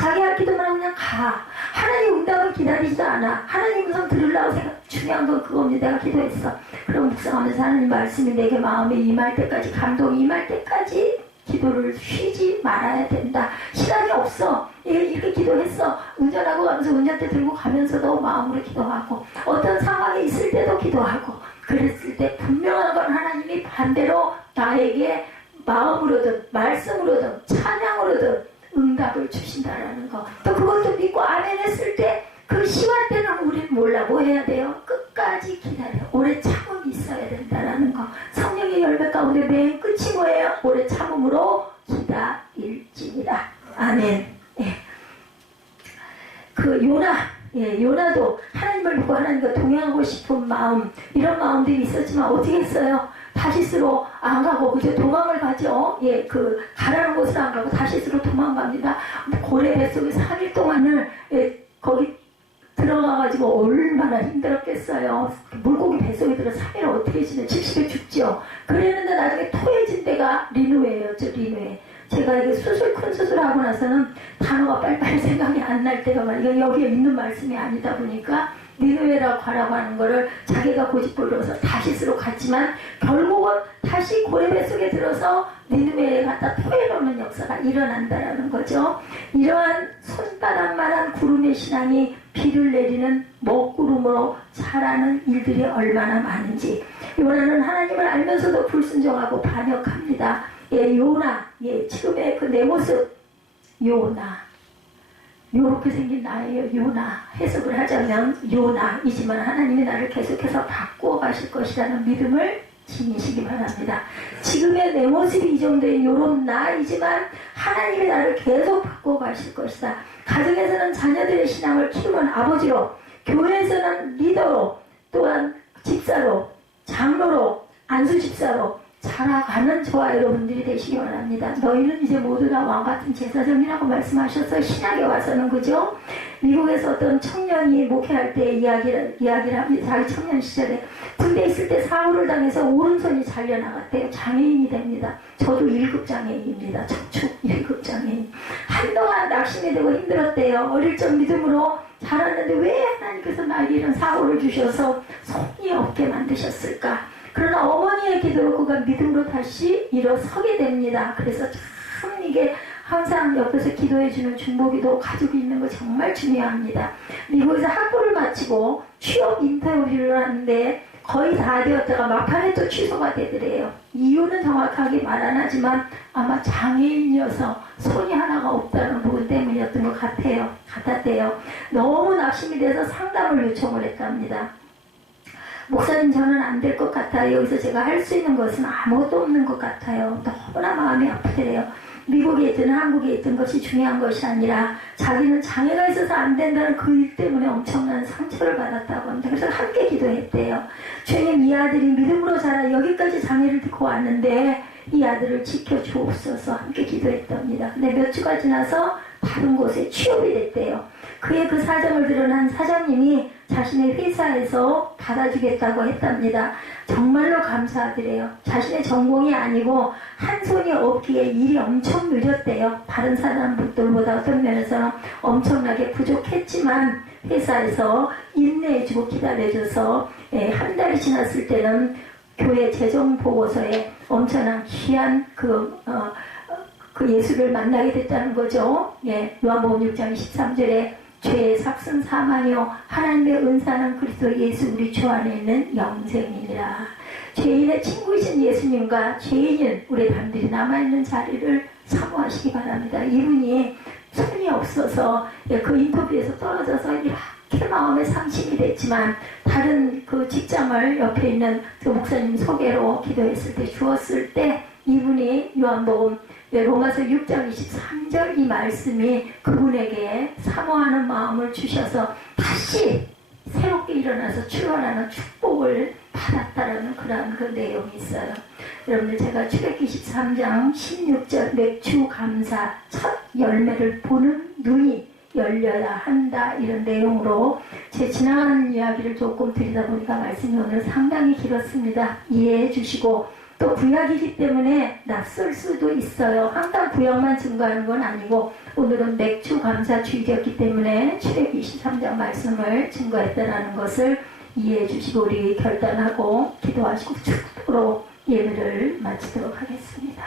자기 할 기도만 하고 그냥 가. 하나님 응답을 기다리지도 않아. 하나님 음성 들으려고 생각. 중요한 건 그겁니다. 내가 기도했어. 그럼 묵상하면서 하나님 말씀이 내게 마음에 임할 때까지, 감동이 임할 때까지 기도를 쉬지 말아야 된다. 시간이 없어. 이렇게 기도했어. 운전하고 가면서 운전대 들고 가면서도 마음으로 기도하고 어떤 상황이 있을 때도 기도하고 그랬을 때 분명한 건 하나님이 반대로 나에게 마음으로든 말씀으로든 찬양으로든 응답을 주신다라는 거. 또 그것도 믿고 아멘 했을 때 그 시간 때는 우리는 몰라. 뭐 해야 돼요? 끝까지 기다려. 오래 참음이 있어야 된다라는 거. 성령의 열매 가운데 맨 끝이 뭐예요? 오래 참음으로 기다릴지니라. 아멘. 예. 그 요나도 하나님을 믿고 하나님과 동행하고 싶은 마음, 이런 마음들이 있었지만 어떻게 했어요? 다시스로 안 가고 그저 도망을 가죠. 가라는 곳을 안 가고 다시스로 도망갑니다. 고래 뱃속에 3일 동안을 거기 들어가가지고 얼마나 힘들었겠어요. 물고기 뱃속에 들어 3일 어떻게 지내? 70에 죽죠. 그랬는데 나중에 토해진 데가 리누에예요. 리누에. 제가 이게 큰 수술하고 나서는 단어가 빨리빨리 생각이 안 날 때가 많아요. 여기에 있는 말씀이 아니다 보니까 니느웨라고 가라고 하는 거를 자기가 고집부려서 다시스로 갔지만 결국은 다시 고래 뱃속에 들어서 니느웨에 갖다 토해놓는 역사가 일어난다라는 거죠. 이러한 손바닥만한 구름의 신앙이 비를 내리는 먹구름으로 자라는 일들이 얼마나 많은지. 요나는 하나님을 알면서도 불순종하고 반역합니다. 요나, 지금의 그 내 모습, 요나. 요렇게 생긴 나예요. 요나. 해석을 하자면 요나이지만 하나님이 나를 계속해서 바꾸어 가실 것이라는 믿음을 지니시기 바랍니다. 지금의 내 모습이 이 정도인 요런 나이지만 하나님이 나를 계속 바꾸어 가실 것이다. 가정에서는 자녀들의 신앙을 키우는 아버지로, 교회에서는 리더로, 또한 집사로, 장로로, 안수집사로 자라가는 저와 여러분들이 되시기 바랍니다. 너희는 이제 모두 다 왕같은 제사장이라고 말씀하셨어요. 신약에 와서는. 그죠? 미국에서 어떤 청년이 목회할 때 이야기를 합니다. 자기 청년 시절에 군대 있을 때 사고를 당해서 오른손이 잘려나갔대요. 장애인이 됩니다. 저도 1급 장애인입니다. 척축 1급 장애인. 한동안 낙심이 되고 힘들었대요. 어릴 적 믿음으로 자랐는데 왜 하나님께서 나에게 이런 사고를 주셔서 손이 없게 만드셨을까? 그러나 어머니의 기도로 그가 믿음으로 다시 일어서게 됩니다. 그래서 참 이게 항상 옆에서 기도해주는 중보기도 가지고 있는 거 정말 중요합니다. 미국에서 학부를 마치고 취업 인터뷰를 하는데 거의 다 되었다가 막판에 또 취소가 되더래요. 이유는 정확하게 말 안 하지만 아마 장애인이어서 손이 하나가 없다는 부분 때문이었던 것 같았대요. 너무 낙심이 돼서 상담을 요청을 했답니다. 목사님 저는 안 될 것 같아요. 여기서 제가 할 수 있는 것은 아무것도 없는 것 같아요. 너무나 마음이 아프더래요. 미국에 있든 한국에 있든 것이 중요한 것이 아니라 자기는 장애가 있어서 안 된다는 그 일 때문에 엄청난 상처를 받았다고 합니다. 그래서 함께 기도했대요. 주님, 이 아들이 믿음으로 자라 여기까지 장애를 듣고 왔는데 이 아들을 지켜주옵소서 함께 기도했답니다. 근데 몇 주가 지나서 다른 곳에 취업이 됐대요. 그의 그 사정을 드러난 사장님이 자신의 회사에서 받아주겠다고 했답니다. 정말로 감사하더래요. 자신의 전공이 아니고 한 손이 없기에 일이 엄청 느렸대요. 다른 사람들보다 어떤 면에서는 엄청나게 부족했지만 회사에서 인내해주고 기다려줘서 한 달이 지났을 때는 교회 재정 보고서에 엄청난 귀한 그 예수를 만나게 됐다는 거죠. 요한복음 6장 13절에 죄의 삭슨 사망이요 하나님의 은사는 그리스도 예수 우리 주 안에 있는 영생이니라. 죄인의 친구이신 예수님과 죄인인 우리 단들이 남아있는 자리를 사모하시기 바랍니다. 이분이 손이 없어서 그 인터뷰에서 떨어져서 이렇게 마음에 상심이 됐지만 다른 그 직장을 옆에 있는 그 목사님 소개로 기도했을 때 주었을 때 이분이 요한복음 로마서 6장 23절 이 말씀이 그분에게 사모하는 마음을 주셔서 다시 새롭게 일어나서 출발하는 축복을 받았다라는 그런 그 내용이 있어요. 여러분들 제가 출애굽기 23장 16절 맥주 감사 첫 열매를 보는 눈이 열려야 한다 이런 내용으로 제 지나가는 이야기를 조금 드리다 보니까 말씀이 오늘 상당히 길었습니다. 이해해 주시고 또 구약이기 때문에 낯설 수도 있어요. 항상 구약만 증거하는 건 아니고 오늘은 맥주 감사 주일이었기 때문에 출애굽기 23장 말씀을 증거했다는 것을 이해해 주시고 우리 결단하고 기도하시고 축도로 예배를 마치도록 하겠습니다.